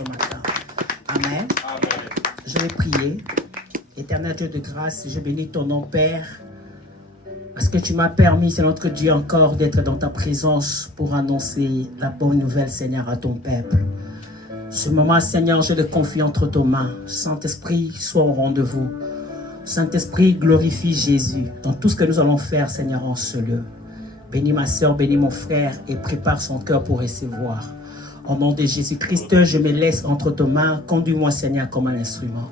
ce matin. Amen. Amen. Je vais prier. Éternel Dieu de grâce, je bénis ton nom, Père, parce que tu m'as permis, c'est notre Dieu encore, d'être dans ta présence pour annoncer la bonne nouvelle, Seigneur, à ton peuple. Ce moment, Seigneur, je le confie entre tes mains. Saint-Esprit, sois au rendez-vous. Saint-Esprit, glorifie Jésus dans tout ce que nous allons faire, Seigneur, en ce lieu. Bénis ma soeur, bénis mon frère et prépare son cœur pour recevoir. Au nom de Jésus-Christ, je me laisse entre tes mains. Conduis-moi, Seigneur, comme un instrument.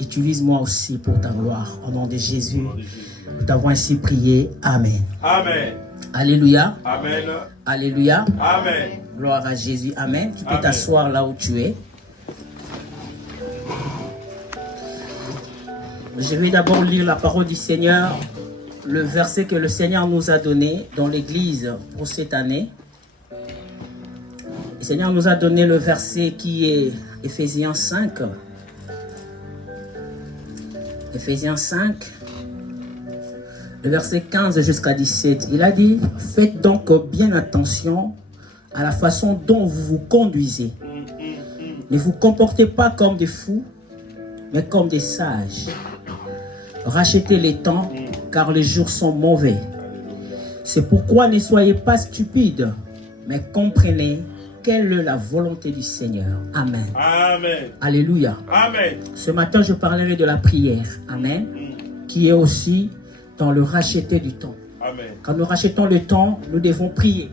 Utilise-moi aussi pour ta gloire. Au nom de Jésus, nous t'avons ainsi prié. Amen. Amen. Alléluia. Amen. Alléluia. Amen. Gloire à Jésus. Amen. Tu peux Amen. t'asseoir là où tu es. Je vais d'abord lire la parole du Seigneur, le verset que le Seigneur nous a donné dans l'église pour cette année. Le Seigneur nous a donné le verset qui est Éphésiens 5. Éphésiens 5, le verset 15 jusqu'à 17. Il a dit, faites donc bien attention à la façon dont vous vous conduisez. Ne vous comportez pas comme des fous, mais comme des sages. Rachetez les temps, car les jours sont mauvais. C'est pourquoi ne soyez pas stupides, mais comprenez quelle est la volonté du Seigneur. Amen. Amen. Alléluia. Amen. Ce matin, je parlerai de la prière. Amen. Qui est aussi dans le racheter du temps. Amen. Quand nous rachetons le temps, nous devons prier.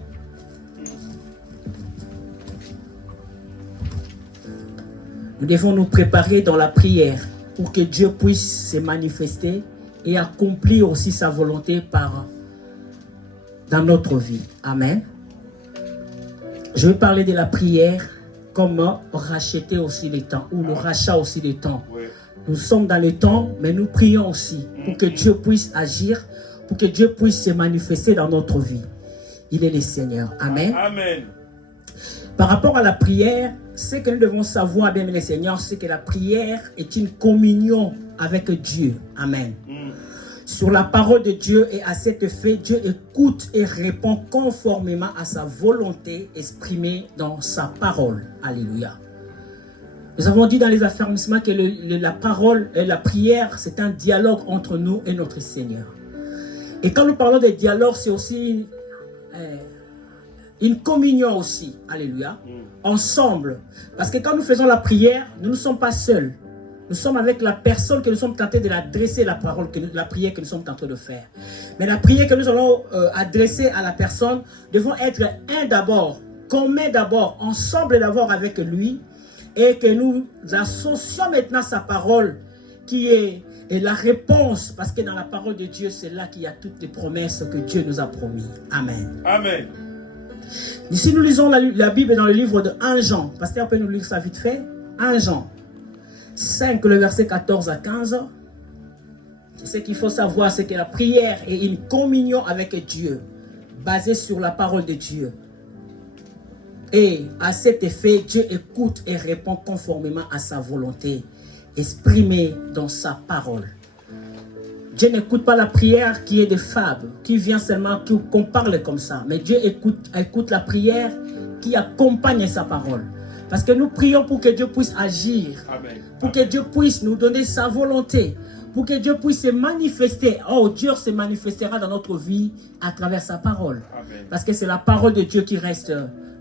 Nous devons nous préparer dans la prière pour que Dieu puisse se manifester et accomplir aussi sa volonté dans notre vie. Amen. Je vais parler de la prière comme racheter aussi le temps ou le rachat aussi du temps. Oui. Nous sommes dans le temps, mais nous prions aussi pour que Dieu puisse agir, pour que Dieu puisse se manifester dans notre vie. Il est le Seigneur. Amen. Amen. Par rapport à la prière, ce que nous devons savoir, bien aimé Seigneur, c'est que la prière est une communion avec Dieu. Amen. Sur la parole de Dieu et à cet effet, Dieu écoute et répond conformément à sa volonté exprimée dans sa parole. Alléluia. Nous avons dit dans les affermissements que la parole et la prière, c'est un dialogue entre nous et notre Seigneur. Et quand nous parlons de dialogue, c'est aussi une communion aussi. Alléluia. Ensemble. Parce que quand nous faisons la prière, nous ne sommes pas seuls. Nous sommes avec la personne que nous sommes tentés de l'adresser, la prière que nous sommes tentés de faire. Mais la prière que nous allons adresser à la personne, devons être un d'abord, commun d'abord, ensemble d'abord avec lui, et que nous associons maintenant sa parole qui est la réponse, parce que dans la parole de Dieu, c'est là qu'il y a toutes les promesses que Dieu nous a promis. Amen. Amen. Ici, nous lisons la Bible dans le livre de 1 Jean. Pasteur peut nous lire ça vite fait. 1 Jean 5, le verset 14 à 15. Ce qu'il faut savoir, c'est que la prière est une communion avec Dieu, basée sur la parole de Dieu. Et à cet effet, Dieu écoute et répond conformément à sa volonté, exprimée dans sa parole. Dieu n'écoute pas la prière qui est de fable, qui vient seulement qu'on parle comme ça. Mais Dieu écoute la prière qui accompagne sa parole. Parce que nous prions pour que Dieu puisse agir. Amen. Pour que Dieu puisse nous donner sa volonté. Pour que Dieu puisse se manifester. Oh, Dieu se manifestera dans notre vie à travers sa parole. Amen. Parce que c'est la parole de Dieu qui reste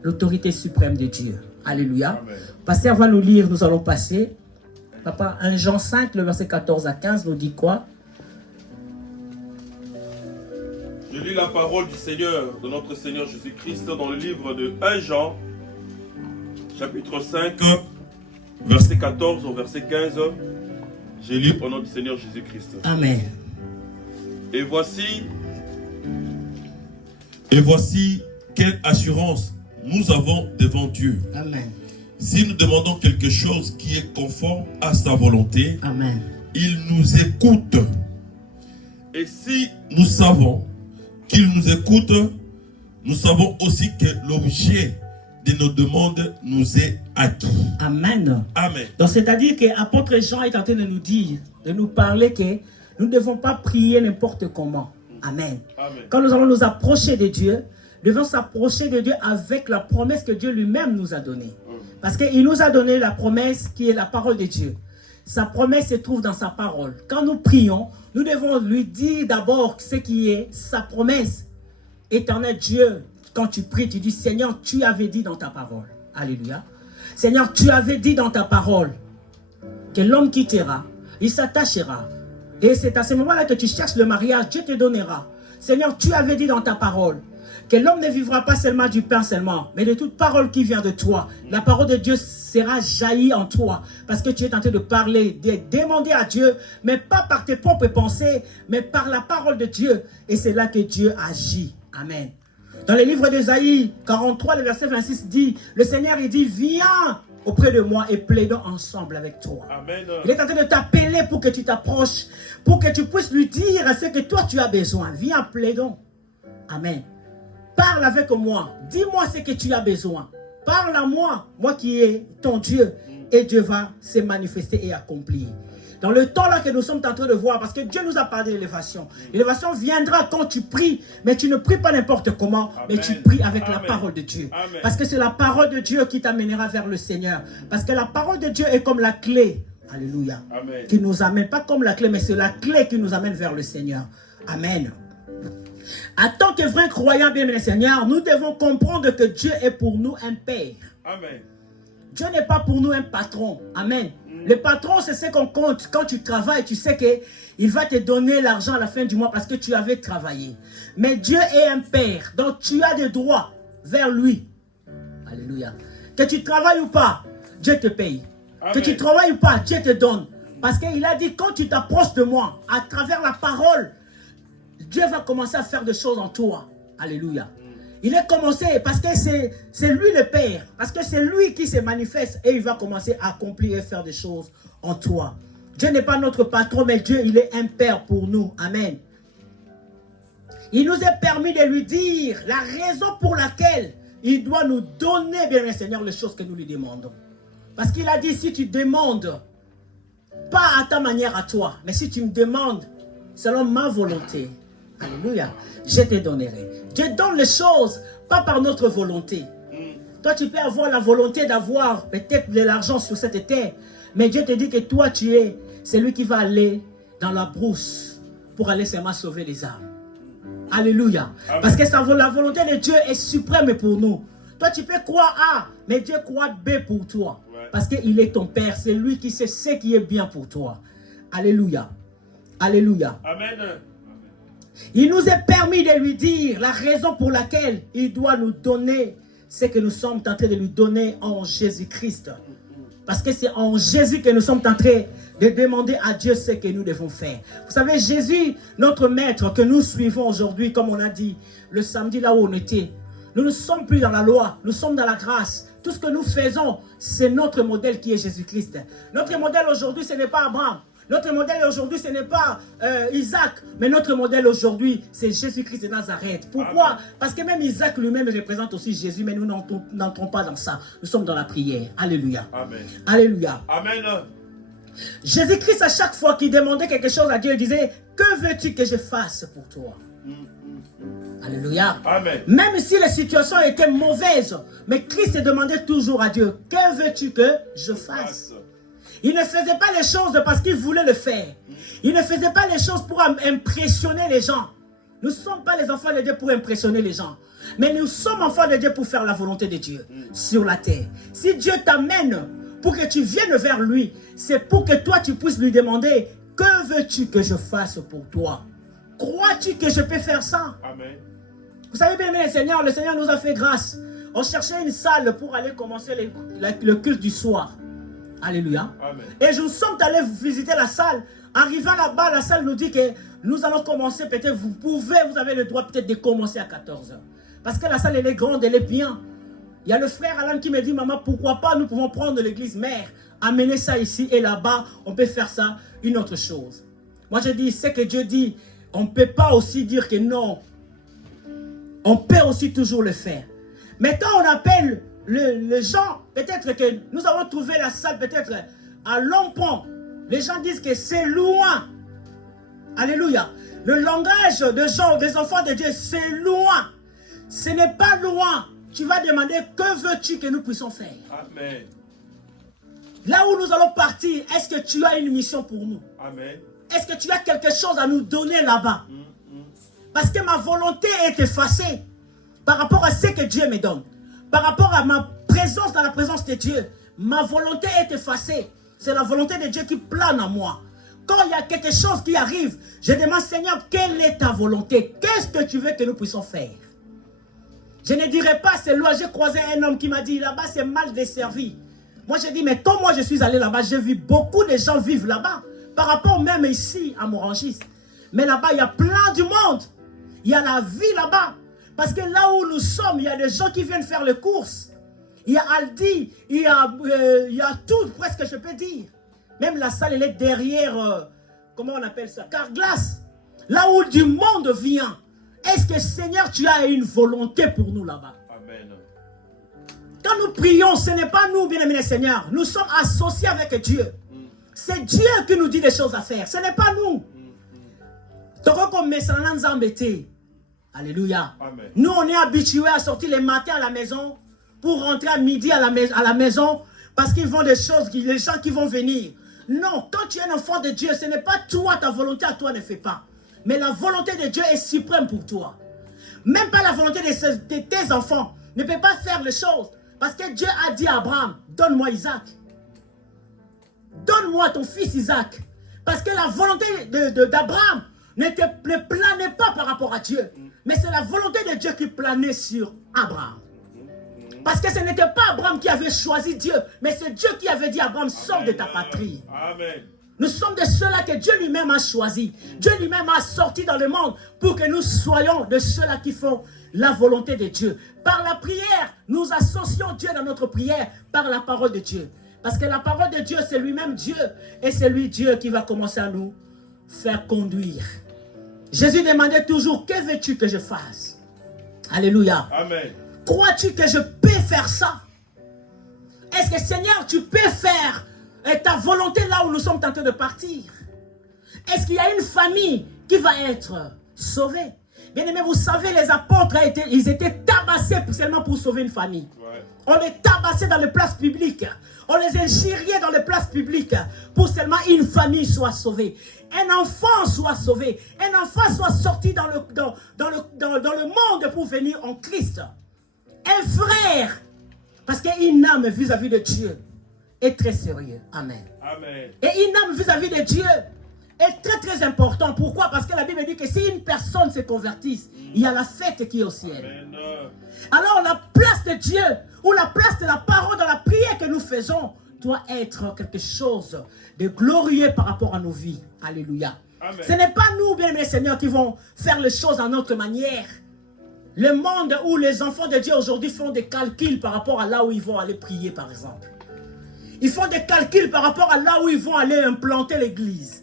l'autorité suprême de Dieu. Alléluia. Amen. Pasteur va nous lire, nous allons passer. Papa, 1 Jean 5, le verset 14 à 15 nous dit quoi? Je lis la parole du Seigneur, de notre Seigneur Jésus-Christ, dans le livre de 1 Jean, chapitre 5, verset 14 au verset 15. Je lis au nom du Seigneur Jésus-Christ. Amen. Et voici quelle assurance nous avons devant Dieu. Amen. Si nous demandons quelque chose qui est conforme à sa volonté, Amen. il nous écoute. Et si Nous savons qu'il nous écoute, nous savons aussi que l'objet de nos demandes nous est acquis. Amen. Amen. Donc, c'est-à-dire que l'apôtre Jean est en train de nous dire, de nous parler que nous ne devons pas prier n'importe comment. Amen. Amen. Quand nous allons nous approcher de Dieu, devons s'approcher de Dieu avec la promesse que Dieu lui-même nous a donnée. Parce qu'il nous a donné la promesse qui est la parole de Dieu. Sa promesse se trouve dans sa parole. Quand nous prions, nous devons lui dire d'abord ce qui est sa promesse. Éternel Dieu, quand tu pries, tu dis, Seigneur, tu avais dit dans ta parole. Alléluia. Seigneur, tu avais dit dans ta parole que l'homme quittera, il s'attachera. Et c'est à ce moment-là que tu cherches le mariage, Dieu te donnera. Seigneur, tu avais dit dans ta parole que l'homme ne vivra pas seulement du pain seulement, mais de toute parole qui vient de toi. La parole de Dieu sera jaillie en toi, parce que tu es en train de parler, de demander à Dieu, mais pas par tes propres pensées, mais par la parole de Dieu. Et c'est là que Dieu agit. Amen. Dans le livre d'Ésaïe 43, le verset 26 dit, le Seigneur il dit, viens auprès de moi et plaidons ensemble avec toi. Amen. Il est en train de t'appeler pour que tu t'approches, pour que tu puisses lui dire ce que toi tu as besoin. Viens, plaidons. Amen. Parle avec moi. Dis-moi ce que tu as besoin. Parle à moi, moi qui est ton Dieu. Et Dieu va se manifester et accomplir. Dans le temps là que nous sommes en train de voir, parce que Dieu nous a parlé d'élévation. L'élévation viendra quand tu pries, mais tu ne pries pas n'importe comment, mais tu pries avec la parole de Dieu. Amen. Parce que c'est la parole de Dieu qui t'amènera vers le Seigneur. Parce que la parole de Dieu est comme la clé. Alléluia. Amen. Qui nous amène, pas comme la clé, mais c'est la clé qui nous amène vers le Seigneur. Amen. En tant que vrais croyants, bien-aimés Seigneur, nous devons comprendre que Dieu est pour nous un Père. Amen. Dieu n'est pas pour nous un patron. Amen. Le patron, c'est ce qu'on compte. Quand tu travailles, tu sais qu'il va te donner l'argent à la fin du mois parce que tu avais travaillé. Mais Dieu est un Père. Donc tu as des droits vers lui. Alléluia. Que tu travailles ou pas, Dieu te paye. Amen. Que tu travailles ou pas, Dieu te donne. Parce qu'il a dit, quand tu t'approches de moi, à travers la parole, Dieu va commencer à faire des choses en toi. Alléluia. Il est commencé parce que c'est lui le Père. Parce que c'est lui qui se manifeste et il va commencer à accomplir et faire des choses en toi. Dieu n'est pas notre patron, mais Dieu, il est un Père pour nous. Amen. Il nous est permis de lui dire la raison pour laquelle il doit nous donner, bien Seigneur, les choses que nous lui demandons. Parce qu'il a dit, si tu demandes, pas à ta manière à toi, mais si tu me demandes selon ma volonté, alléluia, je te donnerai. Dieu donne les choses, pas par notre volonté. Toi, tu peux avoir la volonté d'avoir peut-être de l'argent sur cette terre, mais Dieu te dit que toi, tu es celui qui va aller dans la brousse pour aller seulement sauver les âmes. Alléluia. Amen. Parce que la volonté de Dieu est suprême pour nous. Toi, tu peux croire A, mais Dieu croit B pour toi. Ouais. Parce qu'il est ton Père. C'est lui qui sait ce qui est bien pour toi. Alléluia. Alléluia. Amen. Il nous est permis de lui dire la raison pour laquelle il doit nous donner ce que nous sommes en train de lui donner en Jésus-Christ. Parce que c'est en Jésus que nous sommes en train de demander à Dieu ce que nous devons faire. Vous savez, Jésus, notre maître que nous suivons aujourd'hui, comme on a dit, le samedi là où on était, nous ne sommes plus dans la loi, nous sommes dans la grâce. Tout ce que nous faisons, c'est notre modèle qui est Jésus-Christ. Notre modèle aujourd'hui, ce n'est pas Abraham. Notre modèle aujourd'hui, ce n'est pas Isaac, mais notre modèle aujourd'hui, c'est Jésus-Christ de Nazareth. Pourquoi? Amen. Parce que même Isaac lui-même représente aussi Jésus, mais nous n'entrons pas dans ça. Nous sommes dans la prière. Alléluia. Amen. Alléluia. Amen. Jésus-Christ, à chaque fois qu'il demandait quelque chose à Dieu, il disait, que veux-tu que je fasse pour toi? Alléluia. Amen. Même si la situation était mauvaise, mais Christ demandait toujours à Dieu, que veux-tu que je fasse? Il ne faisait pas les choses parce qu'il voulait le faire. Il ne faisait pas les choses pour impressionner les gens. Nous ne sommes pas les enfants de Dieu pour impressionner les gens. Mais nous sommes enfants de Dieu pour faire la volonté de Dieu sur la terre. Si Dieu t'amène pour que tu viennes vers lui, c'est pour que toi tu puisses lui demander, que veux-tu que je fasse pour toi? Crois-tu que je peux faire ça? Amen. Vous savez bien, le Seigneur nous a fait grâce. On cherchait une salle pour aller commencer le culte du soir. Alléluia. Amen. Et nous sommes allés visiter la salle. Arrivant là-bas, la salle nous dit que nous allons commencer, peut-être vous avez le droit peut-être de commencer à 14h. Parce que la salle, elle est grande, elle est bien. Il y a le frère Alan qui me dit, maman, pourquoi pas nous pouvons prendre l'église mère, amener ça ici et là-bas, on peut faire ça, une autre chose. Moi, je dis, c'est que Dieu dit, on ne peut pas aussi dire que non. On peut aussi toujours le faire. Mais quand on appelle les gens, peut-être que nous avons trouvé la salle peut-être à Longpont. Les gens disent que c'est loin. Alléluia. Le langage des gens, des enfants de Dieu, c'est loin. Ce n'est pas loin. Tu vas demander, que veux-tu que nous puissions faire? Amen. Là où nous allons partir, est-ce que tu as une mission pour nous? Amen. Est-ce que tu as quelque chose à nous donner là-bas? Parce que ma volonté est effacée par rapport à ce que Dieu me donne. Par rapport à ma présence dans la présence de Dieu. Ma volonté est effacée. C'est la volonté de Dieu qui plane en moi. Quand il y a quelque chose qui arrive, je demande, Seigneur, quelle est ta volonté? Qu'est-ce que tu veux que nous puissions faire? Je ne dirais pas, c'est loin. J'ai croisé un homme qui m'a dit, là-bas c'est mal desservi. Moi j'ai dit, mais quand moi je suis allé là-bas, j'ai vu beaucoup de gens vivre là-bas. Par rapport même ici à Morangis. Mais là-bas, il y a plein du monde. Il y a la vie là-bas. Parce que là où nous sommes, il y a des gens qui viennent faire les courses. Il y a Aldi, il y a tout, presque je peux dire. Même la salle, elle est derrière, comment on appelle ça? Carglass. Là où du monde vient. Est-ce que Seigneur, tu as une volonté pour nous là-bas? Amen. Quand nous prions, ce n'est pas nous, bien-aimés Seigneur. Nous sommes associés avec Dieu. C'est Dieu qui nous dit des choses à faire. Ce n'est pas nous. Alléluia. Amen. Nous, on est habitués à sortir les matins à la maison pour rentrer à midi à la maison parce qu'ils font des choses, les gens qui vont venir. Non, quand tu es un enfant de Dieu, ce n'est pas toi, ta volonté à toi ne fait pas. Mais la volonté de Dieu est suprême pour toi. Même pas la volonté de tes enfants ne peut pas faire les choses. Parce que Dieu a dit à Abraham, donne-moi Isaac. Donne-moi ton fils Isaac. Parce que la volonté d'Abraham ne planait pas par rapport à Dieu. Mais c'est la volonté de Dieu qui planait sur Abraham. Parce que ce n'était pas Abraham qui avait choisi Dieu, mais c'est Dieu qui avait dit à Abraham, sors de ta patrie. Amen. Nous sommes de ceux-là que Dieu lui-même a choisi. Dieu lui-même a sorti dans le monde pour que nous soyons de ceux-là qui font la volonté de Dieu. Par la prière, nous associons Dieu dans notre prière par la parole de Dieu. Parce que la parole de Dieu, c'est lui-même Dieu. Et c'est lui Dieu qui va commencer à nous faire conduire. Jésus demandait toujours, que veux-tu que je fasse? Alléluia. Amen. Crois-tu que je peux faire ça? Est-ce que Seigneur, tu peux faire ta volonté là où nous sommes tentés de partir? Est-ce qu'il y a une famille qui va être sauvée? Bien aimé, vous savez, les apôtres, ils étaient tabassés seulement pour sauver une famille. Ouais. On les tabassait dans les places publiques. On les injuriait dans les places publiques pour seulement une famille soit sauvée. Un enfant soit sauvé. Un enfant soit sorti dans le monde pour venir en Christ. Un frère, parce qu'une âme vis-à-vis de Dieu est très sérieux. Amen. Amen. Et une âme vis-à-vis de Dieu est très très important. Pourquoi? Parce que la Bible dit que si une personne se convertisse, il y a la fête qui est au ciel. Amen. Alors la place de Dieu ou la place de la parole dans la prière que nous faisons doit être quelque chose de glorieux par rapport à nos vies. Alléluia. Amen. Ce n'est pas nous, bien-aimés Seigneur, qui vont faire les choses à notre manière. Le monde où les enfants de Dieu aujourd'hui font des calculs par rapport à là où ils vont aller prier, par exemple. Ils font des calculs par rapport à là où ils vont aller implanter l'église.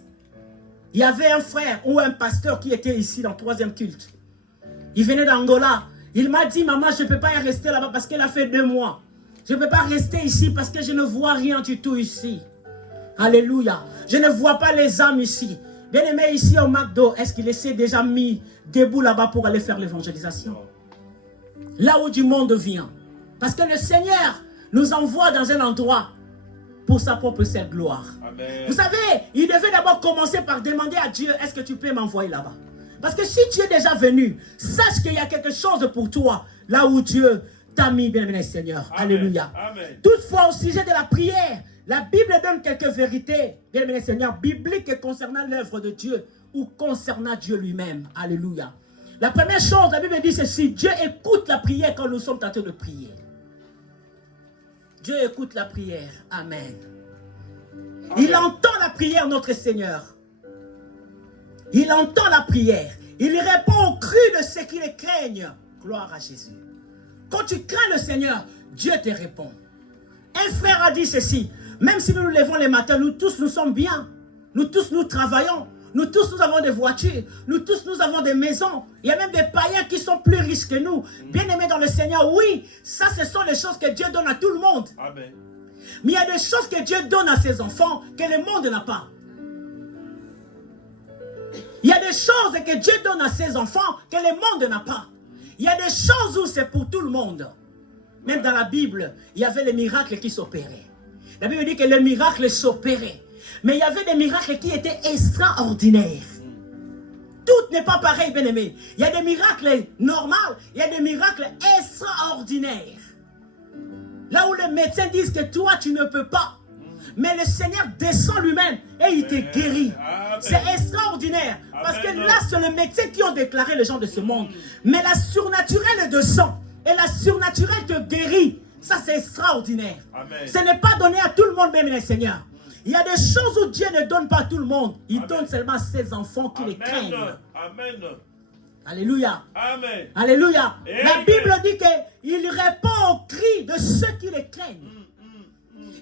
Il y avait un frère ou un pasteur qui était ici dans le 3e culte. Il venait d'Angola. Il m'a dit, maman, je ne peux pas y rester là-bas parce qu'il a fait 2 mois. Je ne peux pas rester ici parce que je ne vois rien du tout ici. Alléluia. Je ne vois pas les âmes ici. Bien aimé, ici au McDo, est-ce qu'il s'est déjà mis debout là-bas pour aller faire l'évangélisation? Là où du monde vient. Parce que le Seigneur nous envoie dans un endroit pour sa propre seule gloire. Amen. Vous savez, il devait d'abord commencer par demander à Dieu, est-ce que tu peux m'envoyer là-bas? Parce que si tu es déjà venu, sache qu'il y a quelque chose pour toi, là où Dieu t'a mis, bien-aimé Seigneur. Amen. Alléluia. Amen. Toutefois, au sujet de la prière, la Bible donne quelques vérités, bien-aimé Seigneur, bibliques concernant l'œuvre de Dieu ou concernant Dieu lui-même. Alléluia. La première chose, la Bible dit ceci, Dieu écoute la prière quand nous sommes en train de prier. Dieu écoute la prière. Amen. Amen. Il entend la prière, notre Seigneur. Il entend la prière. Il répond au cri de ceux qui le craignent. Gloire à Jésus. Quand tu crains le Seigneur, Dieu te répond. Un frère a dit ceci. Même si nous nous levons les matins, nous tous nous sommes bien. Nous tous nous travaillons. Nous tous nous avons des voitures. Nous tous nous avons des maisons. Il y a même des païens qui sont plus riches que nous. Bien aimés dans le Seigneur, oui. Ça, ce sont les choses que Dieu donne à tout le monde. Amen. Mais il y a des choses que Dieu donne à ses enfants que le monde n'a pas. Il y a des choses que Dieu donne à ses enfants que le monde n'a pas. Il y a des choses où c'est pour tout le monde. Même dans la Bible, il y avait les miracles qui s'opéraient. La Bible dit que les miracles s'opéraient. Mais il y avait des miracles qui étaient extraordinaires. Tout n'est pas pareil, bien-aimé. Il y a des miracles normaux, il y a des miracles extraordinaires. Là où les médecins disent que toi, tu ne peux pas. Mais le Seigneur descend lui-même et il te guérit. C'est extraordinaire. Parce que là, c'est les médecins qui ont déclaré les gens de ce monde. Mais la surnaturelle descend. Et la surnaturelle te guérit. Ça, c'est extraordinaire. Amen. Ce n'est pas donné à tout le monde, même les seigneurs. Il y a des choses où Dieu ne donne pas à tout le monde. Il Amen. Donne seulement à ses enfants qui les craignent. Amen. Alléluia. Amen. Alléluia. Amen. La Bible dit qu'il répond aux cris de ceux qui les craignent.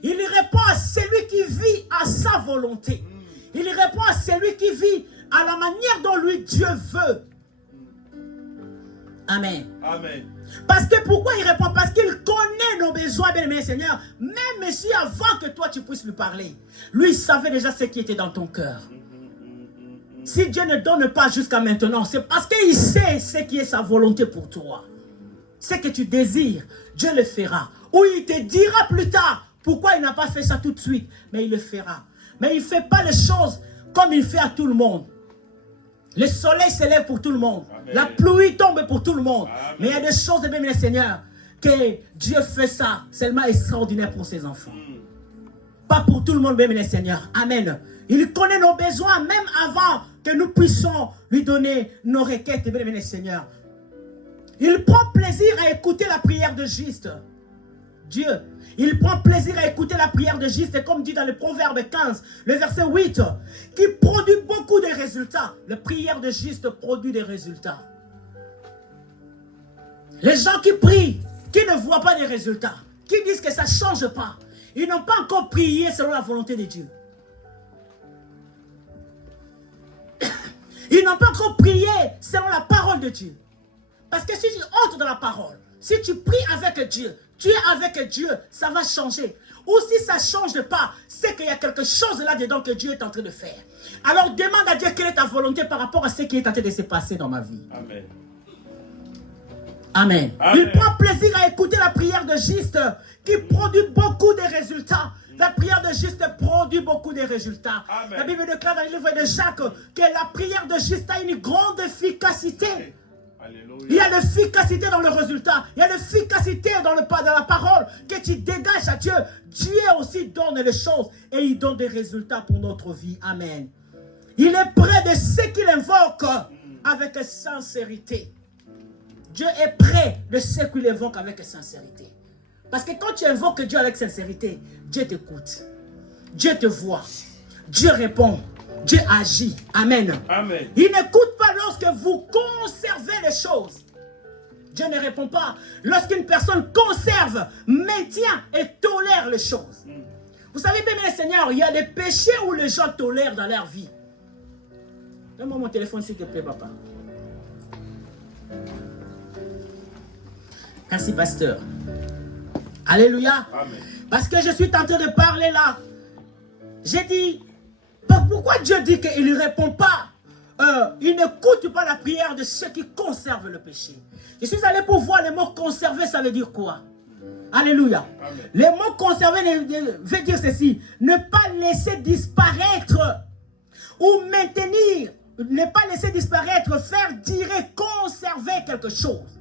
Il répond à celui qui vit à sa volonté. Il répond à celui qui vit à la manière dont lui Dieu veut. Amen. Amen. Parce que pourquoi il répond? Parce qu'il connaît nos besoins, bien-aimé Seigneur. Même si avant que toi tu puisses lui parler, lui savait déjà ce qui était dans ton cœur. Si Dieu ne donne pas jusqu'à maintenant, c'est parce qu'il sait ce qui est sa volonté pour toi. Ce que tu désires, Dieu le fera. Ou il te dira plus tard pourquoi il n'a pas fait ça tout de suite. Mais il le fera. Mais il ne fait pas les choses comme il fait à tout le monde. Le soleil se lève pour tout le monde. Amen. La pluie tombe pour tout le monde. Amen. Mais il y a des choses, bien mes seigneurs, que Dieu fait ça seulement extraordinaire pour ses enfants. Pas pour tout le monde, bien mes seigneurs. Amen. Il connaît nos besoins même avant que nous puissions lui donner nos requêtes, bien mes seigneurs. Il prend plaisir à écouter la prière de juste. Dieu, il prend plaisir à écouter la prière de juste, comme dit dans le Proverbe 15, le verset 8, qui produit beaucoup de résultats. La prière de juste produit des résultats. Les gens qui prient, qui ne voient pas les résultats, qui disent que ça ne change pas, ils n'ont pas encore prié selon la volonté de Dieu. Ils n'ont pas encore prié selon la parole de Dieu. Parce que si tu entres dans la parole, si tu pries avec Dieu, tu es avec Dieu, ça va changer. Ou si ça ne change pas, c'est qu'il y a quelque chose là-dedans que Dieu est en train de faire. Alors demande à Dieu quelle est ta volonté par rapport à ce qui est en train de se passer dans ma vie. Amen. Amen. Amen. Il prend plaisir à écouter la prière de juste qui produit beaucoup de résultats. La prière de juste produit beaucoup de résultats. Amen. La Bible déclare dans le livre de Jacques que la prière de juste a une grande efficacité. Alléluia. Il y a l'efficacité dans le résultat. Il y a l'efficacité dans la parole que tu dégages à Dieu. Dieu aussi donne les choses et il donne des résultats pour notre vie. Amen. Il est près de ceux qui l'invoquent avec sincérité. Dieu est près de ceux qui l'invoquent avec sincérité. Parce que quand tu invoques Dieu avec sincérité, Dieu t'écoute. Dieu te voit. Dieu répond. Dieu agit. Amen. Amen. Il n'écoute pas lorsque vous conservez les choses. Dieu ne répond pas lorsqu'une personne conserve, maintient et tolère les choses. Vous savez bien, mes seigneurs, il y a des péchés où les gens tolèrent dans leur vie. Donne-moi mon téléphone s'il te plaît, papa. Merci, pasteur. Alléluia. Amen. Parce que je suis en train de parler là. J'ai dit, pourquoi Dieu dit qu'il ne répond pas, il n'écoute pas la prière de ceux qui conservent le péché. Je suis allé pour voir le mot conserver, ça veut dire quoi? Alléluia. Amen. Le mot conserver veut dire ceci, ne pas laisser disparaître ou maintenir, ne pas laisser disparaître, faire durer, conserver quelque chose.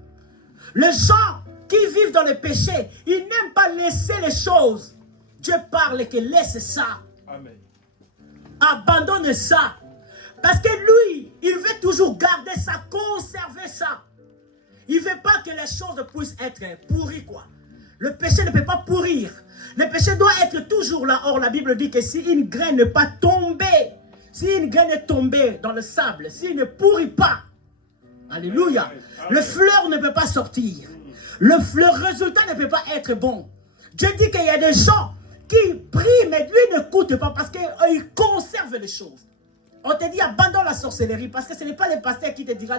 Les gens qui vivent dans le péché, ils n'aiment pas laisser les choses. Dieu parle que laisse ça. Amen. Abandonne ça. Parce que lui, il veut toujours garder ça, conserver ça. Il ne veut pas que les choses puissent être pourries, quoi. Le péché ne peut pas pourrir. Le péché doit être toujours là. Or, la Bible dit que si une graine n'est pas tombée, si une graine est tombée dans le sable, s'il ne pourrit pas, alléluia, Amen. le fleur ne peut pas sortir. Le résultat ne peut pas être bon. Dieu dit qu'il y a des gens qui prient, mais lui n'écoute pas parce qu'il conserve les choses. On te dit abandonne la sorcellerie parce que ce n'est pas le pasteur qui te dira,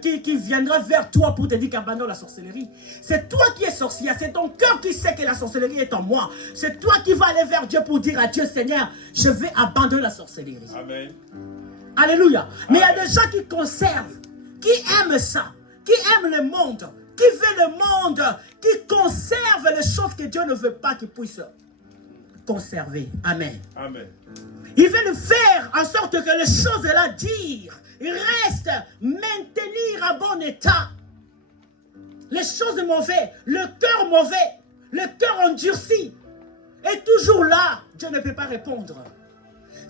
qui viendra vers toi pour te dire qu'abandonne la sorcellerie. C'est toi qui es sorcier, c'est ton cœur qui sait que la sorcellerie est en moi. C'est toi qui vas aller vers Dieu pour dire à Dieu, Seigneur, je vais abandonner la sorcellerie. Amen. Alléluia. Mais il y a des gens qui conservent, qui aiment ça, qui aime le monde, qui veut le monde, qui conserve les choses que Dieu ne veut pas qu'il puisse conserver. Amen. Amen. Il veut le faire en sorte que les choses là dire, restent, maintenir en bon état. Les choses mauvaises, le cœur mauvais, le cœur endurci, est toujours là. Dieu ne peut pas répondre.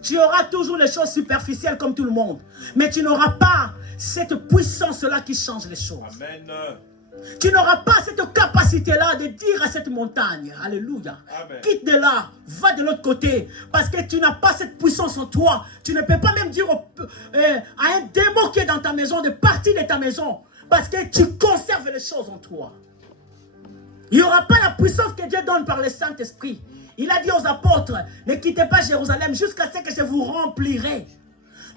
Tu auras toujours les choses superficielles comme tout le monde, mais tu n'auras pas cette puissance-là qui change les choses. Amen. Tu n'auras pas cette capacité-là de dire à cette montagne, alléluia, Amen. quitte de là, va de l'autre côté, parce que tu n'as pas cette puissance en toi. Tu ne peux pas même dire à un démon qui est dans ta maison de partir de ta maison, parce que tu conserves les choses en toi. Il n'y aura pas la puissance que Dieu donne par le Saint-Esprit. Il a dit aux apôtres, ne quittez pas Jérusalem jusqu'à ce que je vous remplirai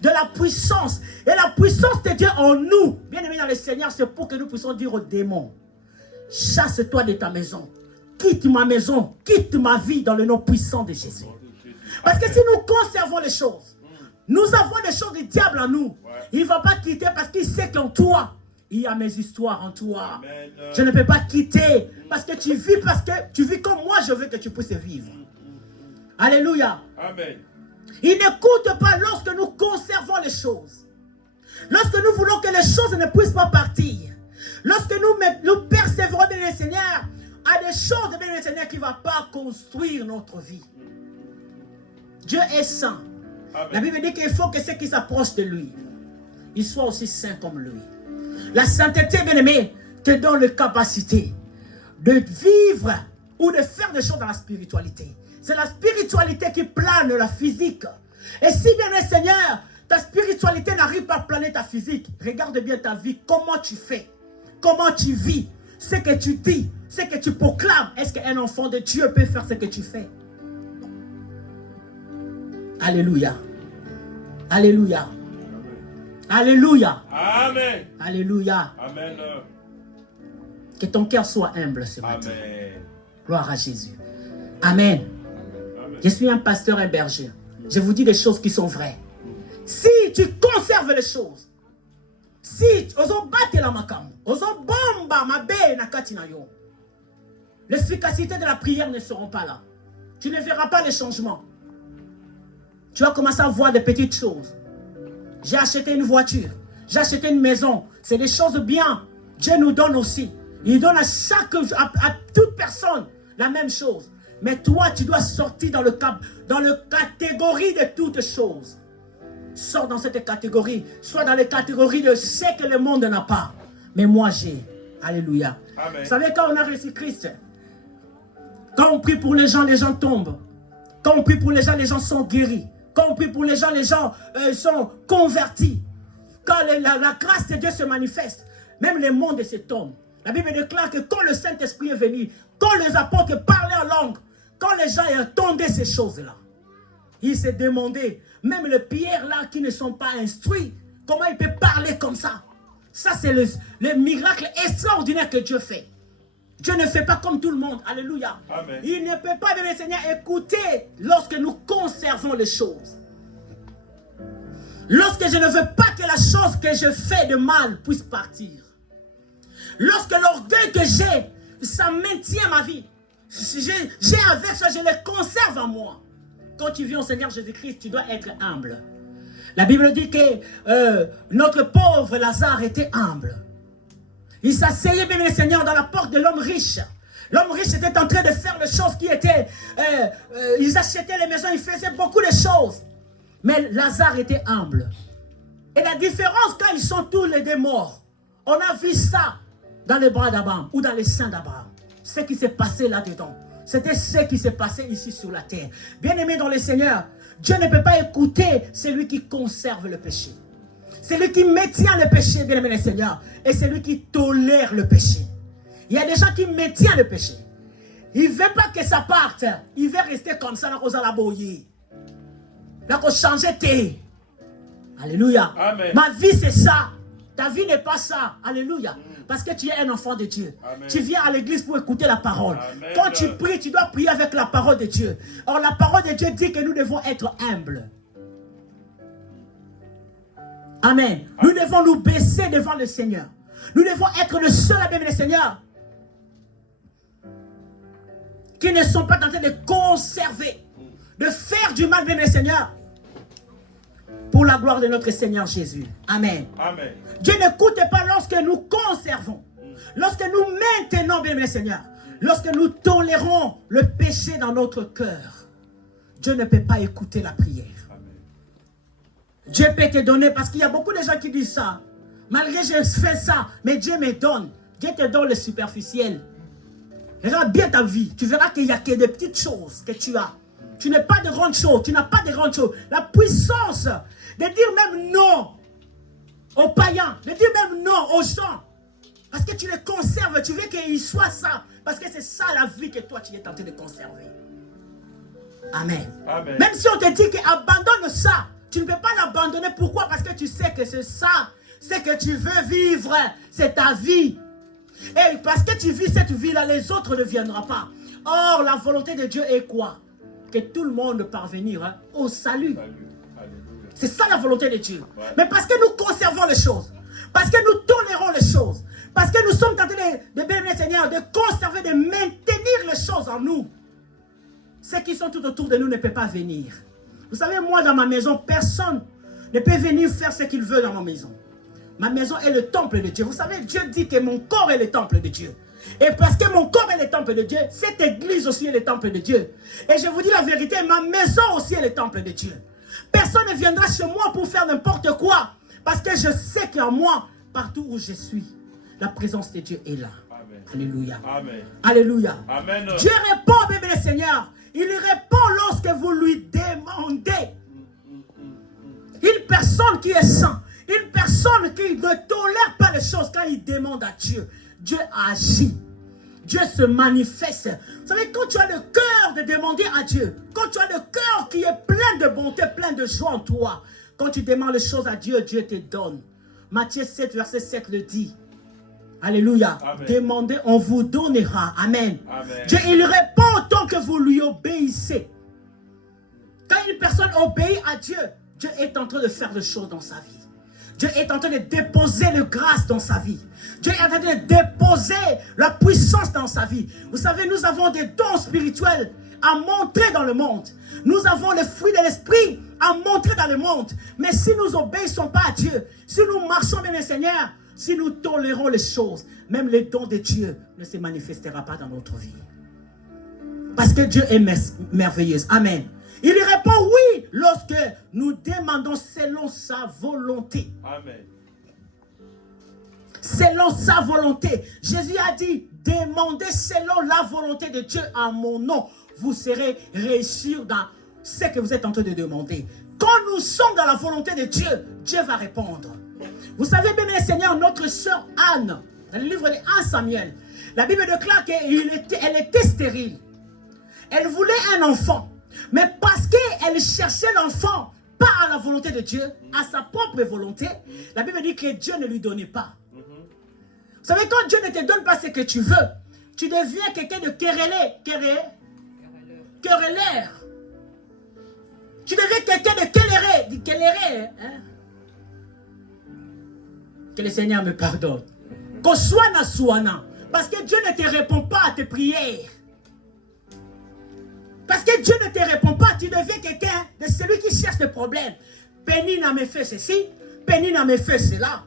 de la puissance. Et la puissance de Dieu en nous, bien aimé dans le Seigneur, c'est pour que nous puissions dire aux démons, chasse-toi de ta maison, quitte ma maison, quitte ma vie dans le nom puissant de Jésus. Parce que si nous conservons les choses, nous avons des choses du diable en nous. Il ne va pas quitter parce qu'il sait qu'en toi, il y a mes histoires en toi. Amen. Je ne peux pas quitter parce que tu vis comme moi je veux que tu puisses vivre. Alléluia. Amen. Il n'écoute pas lorsque nous conservons les choses. Lorsque nous voulons que les choses ne puissent pas partir. Lorsque nous persévérons bien le Seigneur à des choses bien le Seigneur qui ne va pas construire notre vie. Dieu est saint. Amen. La Bible dit qu'il faut que ceux qui s'approchent de lui, ils soient aussi saints comme lui. La sainteté, bien aimé, te donne la capacité de vivre ou de faire des choses dans la spiritualité. C'est la spiritualité qui plane la physique. Et si bien le Seigneur, ta spiritualité n'arrive pas à planer ta physique, regarde bien ta vie, comment tu fais, comment tu vis, ce que tu dis, ce que tu proclames. Est-ce qu'un enfant de Dieu peut faire ce que tu fais? Alléluia. Alléluia. Alléluia. Amen. Alléluia. Amen. Que ton cœur soit humble ce matin. Amen. Gloire à Jésus. Amen. Je suis un pasteur et berger. Je vous dis des choses qui sont vraies. Si tu conserves les choses, si l'efficacité de la prière ne seront pas là. Tu ne verras pas les changements. Tu vas commencer à voir des petites choses. J'ai acheté une voiture. J'ai acheté une maison. C'est des choses bien. Dieu nous donne aussi. Il donne à toute personne la même chose. Mais toi, tu dois sortir dans le catégorie de toutes choses. Sors dans cette catégorie. Sois dans les catégories de ce que le monde n'a pas. Mais moi, j'ai. Alléluia. Amen. Vous savez, quand on a reçu Christ, quand on prie pour les gens tombent. Quand on prie pour les gens sont guéris. Quand on prie pour les gens sont convertis. Quand la grâce de Dieu se manifeste, même le monde se tombe. La Bible déclare que quand le Saint-Esprit est venu, quand les apôtres parlaient en langue, quand les gens entendaient ces choses-là, ils se demandaient, même les pierres là qui ne sont pas instruits, comment ils peuvent parler comme ça? Ça, c'est le miracle extraordinaire que Dieu fait. Dieu ne fait pas comme tout le monde. Alléluia. Amen. Il ne peut pas, bien Seigneur, écouter lorsque nous conservons les choses. Lorsque je ne veux pas que la chose que je fais de mal puisse partir. Lorsque l'orgueil que j'ai, ça maintient ma vie. J'ai avec ça, je le conserve en moi. Quand tu viens au Seigneur Jésus-Christ, tu dois être humble. La Bible dit que notre pauvre Lazare était humble. Il s'asseyait, bien le Seigneur, dans la porte de l'homme riche. L'homme riche était en train de faire les choses qui étaient... ils achetaient les maisons, ils faisaient beaucoup de choses. Mais Lazare était humble. Et la différence, quand ils sont tous les deux morts, on a vu ça dans les bras d'Abraham ou dans les seins d'Abraham. Ce qui s'est passé là-dedans. C'était ce qui s'est passé ici sur la terre. Bien-aimé dans le Seigneur, Dieu ne peut pas écouter celui qui conserve le péché. C'est lui qui maintient le péché, bien-aimé le Seigneur. Et c'est lui qui tolère le péché. Il y a des gens qui maintiennent le péché. Il ne veut pas que ça parte. Il veut rester comme ça, là, la boyer. Là, qu'on change tes. Alléluia. Amen. Ma vie, c'est ça. Ta vie n'est pas ça. Alléluia. Parce que tu es un enfant de Dieu. Amen. Tu viens à l'église pour écouter la parole. Amen. Quand tu pries, tu dois prier avec la parole de Dieu. Or, la parole de Dieu dit que nous devons être humbles. Amen. Nous devons nous baisser devant le Seigneur. Nous devons être le seul, bien le Seigneur, qui ne sont pas tentés de conserver, de faire du mal, bien le Seigneur, pour la gloire de notre Seigneur Jésus. Amen. Amen. Dieu n'écoute pas lorsque nous conservons, lorsque nous maintenons, bien le Seigneur, lorsque nous tolérons le péché dans notre cœur. Dieu ne peut pas écouter la prière. Dieu peut te donner, parce qu'il y a beaucoup de gens qui disent ça. Malgré je fais ça, mais Dieu me donne. Dieu te donne le superficiel. Regarde bien ta vie. Tu verras qu'il n'y a que des petites choses que tu as. Tu n'as pas de grandes choses. Tu n'as pas de grandes choses. La puissance de dire même non aux païens, de dire même non aux gens. Parce que tu les conserves. Tu veux qu'ils soient ça. Parce que c'est ça la vie que toi tu es tenté de conserver. Amen. Amen. Même si on te dit qu'abandonne ça, tu ne peux pas l'abandonner. Pourquoi? Parce que tu sais que c'est ça. C'est que tu veux vivre. C'est ta vie. Et parce que tu vis cette vie-là, les autres ne viendront pas. Or, la volonté de Dieu est quoi? Que tout le monde parvenir au salut. C'est ça la volonté de Dieu. Ouais. Mais parce que nous conservons les choses, parce que nous tolérons les choses, parce que nous sommes tentés de bénir le Seigneur, de conserver, de maintenir les choses en nous, ceux qui sont tout autour de nous ne peuvent pas venir. Vous savez, moi dans ma maison, personne ne peut venir faire ce qu'il veut dans ma maison. Ma maison est le temple de Dieu. Vous savez, Dieu dit que mon corps est le temple de Dieu. Et parce que mon corps est le temple de Dieu, cette église aussi est le temple de Dieu. Et je vous dis la vérité, ma maison aussi est le temple de Dieu. Personne ne viendra chez moi pour faire n'importe quoi. Parce que je sais qu'en moi, partout où je suis, la présence de Dieu est là. Amen. Alléluia. Amen. Alléluia. Amen. Dieu répond, bébé le Seigneur. Il répond lorsque vous lui demandez. Une personne qui est sainte, une personne qui ne tolère pas les choses quand il demande à Dieu, Dieu agit. Dieu se manifeste. Vous savez, quand tu as le cœur de demander à Dieu, quand tu as le cœur qui est plein de bonté, plein de joie en toi, quand tu demandes les choses à Dieu, Dieu te donne. Matthieu 7, verset 7 le dit. Alléluia. Amen. Demandez, on vous donnera. Amen. Amen. Dieu, il répond tant que vous lui obéissez. Quand une personne obéit à Dieu, Dieu est en train de faire des choses dans sa vie. Dieu est en train de déposer le grâce dans sa vie. Dieu est en train de déposer la puissance dans sa vie. Vous savez, nous avons des dons spirituels à montrer dans le monde. Nous avons les fruits de l'esprit à montrer dans le monde. Mais si nous n'obéissons pas à Dieu, si nous marchons bien le Seigneur, si nous tolérons les choses, même les dons de Dieu ne se manifestera pas dans notre vie. Parce que Dieu est merveilleux. Amen. Il répond oui lorsque nous demandons selon sa volonté. Amen. Selon sa volonté. Jésus a dit, demandez selon la volonté de Dieu en mon nom. Vous serez réussir dans ce que vous êtes en train de demander. Quand nous sommes dans la volonté de Dieu, Dieu va répondre. Vous savez, bien le Seigneur, notre sœur Anne, dans le livre de 1 Samuel, la Bible déclare qu'elle était stérile. Elle voulait un enfant. Mais parce qu'elle cherchait l'enfant, pas à la volonté de Dieu, à sa propre volonté, la Bible dit que Dieu ne lui donnait pas. Vous savez, quand Dieu ne te donne pas ce que tu veux, tu deviens quelqu'un de querelleur. Tu deviens quelqu'un de querelleur. Hein? Que le Seigneur me pardonne. Qu'on soit na souana. Parce que Dieu ne te répond pas à tes prières. Parce que Dieu ne te répond pas, tu deviens quelqu'un de celui qui cherche des problèmes. Pénina me fait ceci, Pénina me fait cela.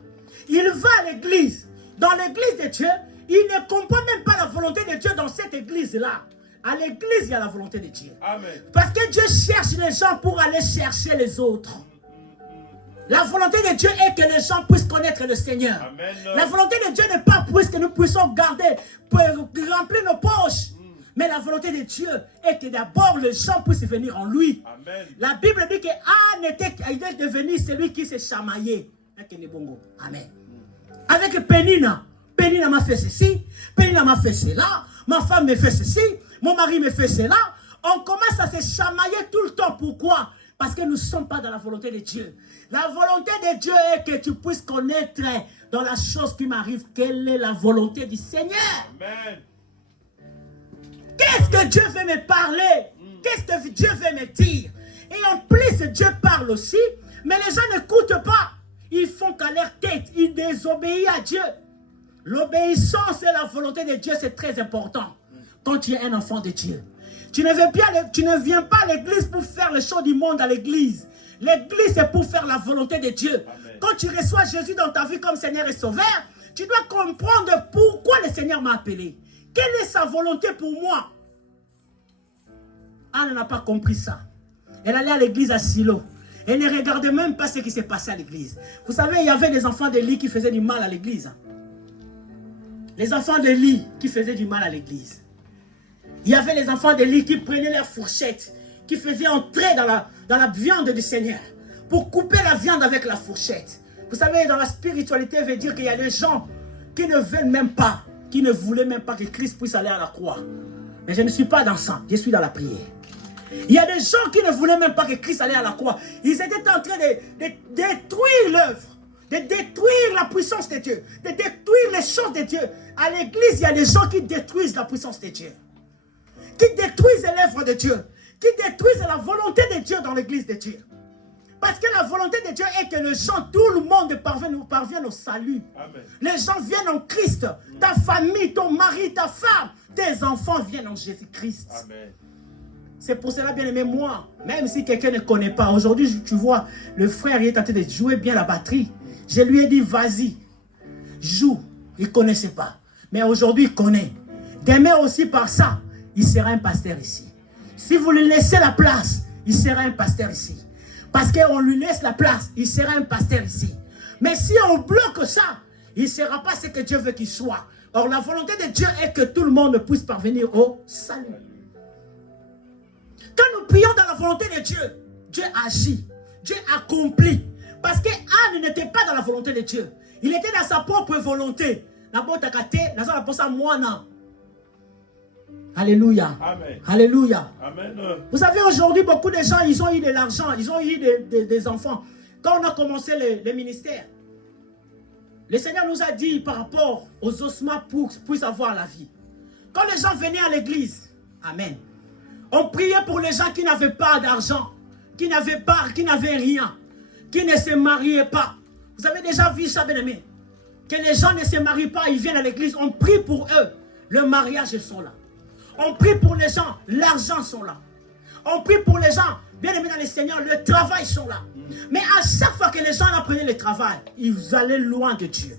Il va à l'église. Dans l'église de Dieu, il ne comprend même pas la volonté de Dieu dans cette église-là. À l'église, il y a la volonté de Dieu. Amen. Parce que Dieu cherche les gens pour aller chercher les autres. La volonté de Dieu est que les gens puissent connaître le Seigneur. Amen. La volonté de Dieu n'est pas que nous puissions garder, pour remplir nos poches. Mais la volonté de Dieu est que d'abord les gens puissent venir en lui. Amen. La Bible dit qu'Anne était devenu celui qui s'est chamaillé. Amen. Avec Pénina. Pénina m'a fait ceci. Pénina m'a fait cela. Ma femme me fait ceci. Mon mari me fait cela. On commence à se chamailler tout le temps. Pourquoi? Parce que nous ne sommes pas dans la volonté de Dieu. La volonté de Dieu est que tu puisses connaître dans la chose qui m'arrive quelle est la volonté du Seigneur. Amen. Qu'est-ce que Dieu veut me parler? Qu'est-ce que Dieu veut me dire? Et en plus, Dieu parle aussi, mais les gens n'écoutent pas. Ils font qu'à leur tête, ils désobéissent à Dieu. L'obéissance et la volonté de Dieu, c'est très important quand tu es un enfant de Dieu. Tu ne viens pas à l'église pour faire les choses du monde à l'église. L'église, c'est pour faire la volonté de Dieu. Amen. Quand tu reçois Jésus dans ta vie comme Seigneur et Sauveur, tu dois comprendre pourquoi le Seigneur m'a appelé. Quelle est sa volonté pour moi? Anne n'a pas compris ça. Elle allait à l'église à Silo. Elle ne regardait même pas ce qui s'est passé à l'église. Vous savez, il y avait des enfants d'Élie qui faisaient du mal à l'église. Les enfants d'Élie qui faisaient du mal à l'église. Il y avait les enfants d'Élie qui prenaient leurs fourchettes, qui faisaient entrer dans la viande du Seigneur, pour couper la viande avec la fourchette. Vous savez, dans la spiritualité, ça veut dire qu'il y a des gens qui ne veulent même pas, qui ne voulaient même pas que Christ puisse aller à la croix. Mais je ne suis pas dans ça, je suis dans la prière. Il y a des gens qui ne voulaient même pas que Christ allait à la croix. Ils étaient en train de détruire l'œuvre, de détruire la puissance de Dieu, de détruire les choses de Dieu. À l'église, il y a des gens qui détruisent la puissance de Dieu, qui détruisent l'œuvre de Dieu, qui détruisent la volonté de Dieu dans l'église de Dieu. Parce que la volonté de Dieu est que les gens, tout le monde parvienne au salut. Amen. Les gens viennent en Christ. Ta famille, ton mari, ta femme, tes enfants viennent en Jésus-Christ. Amen. C'est pour cela, bien aimé, moi, même si quelqu'un ne connaît pas, aujourd'hui, tu vois, le frère il est en train de jouer bien la batterie. Je lui ai dit, vas-y, joue. Il ne connaissait pas. Mais aujourd'hui, il connaît. Demain aussi, par ça, il sera un pasteur ici. Si vous lui laissez la place, il sera un pasteur ici. Parce qu'on lui laisse la place, il sera un pasteur ici. Mais si on bloque ça, il ne sera pas ce que Dieu veut qu'il soit. Or, la volonté de Dieu est que tout le monde puisse parvenir au salut. Quand nous prions dans la volonté de Dieu, Dieu agit, Dieu accomplit. Parce que Anne n'était pas dans la volonté de Dieu. Il était dans sa propre volonté. Alléluia. Amen. Alléluia. Amen. Vous savez, aujourd'hui, beaucoup de gens, ils ont eu de l'argent, ils ont eu des enfants. Quand on a commencé les ministères, le Seigneur nous a dit par rapport aux ossements pour avoir la vie. Quand les gens venaient à l'église, amen, on priait pour les gens qui n'avaient pas d'argent, qui n'avaient rien, qui ne se mariaient pas. Vous avez déjà vu ça, bien-aimé? Que les gens ne se marient pas, ils viennent à l'église, on prie pour eux. Le mariage, ils sont là. On prie pour les gens, l'argent sont là. On prie pour les gens, bien aimés dans le Seigneur, le travail sont là. Mais à chaque fois que les gens apprenaient le travail, ils allaient loin de Dieu.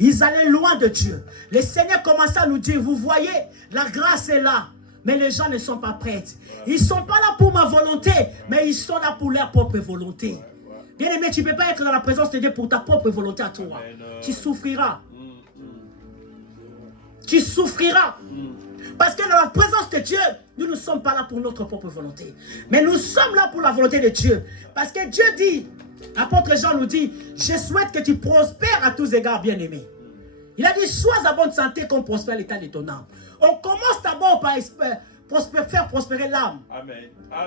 Ils allaient loin de Dieu. Le Seigneur commençait à nous dire, vous voyez, la grâce est là. Mais les gens ne sont pas prêts. Ils ne sont pas là pour ma volonté, mais ils sont là pour leur propre volonté. Bien aimé, tu ne peux pas être dans la présence de Dieu pour ta propre volonté à toi. Tu souffriras. Tu souffriras. Parce que dans la présence de Dieu, nous ne sommes pas là pour notre propre volonté. Mais nous sommes là pour la volonté de Dieu. Parce que Dieu dit, l'apôtre Jean nous dit, je souhaite que tu prospères à tous égards, bien-aimé. Il a dit, sois à bonne santé qu'on prospère l'état de ton âme. On commence d'abord par faire prospérer l'âme.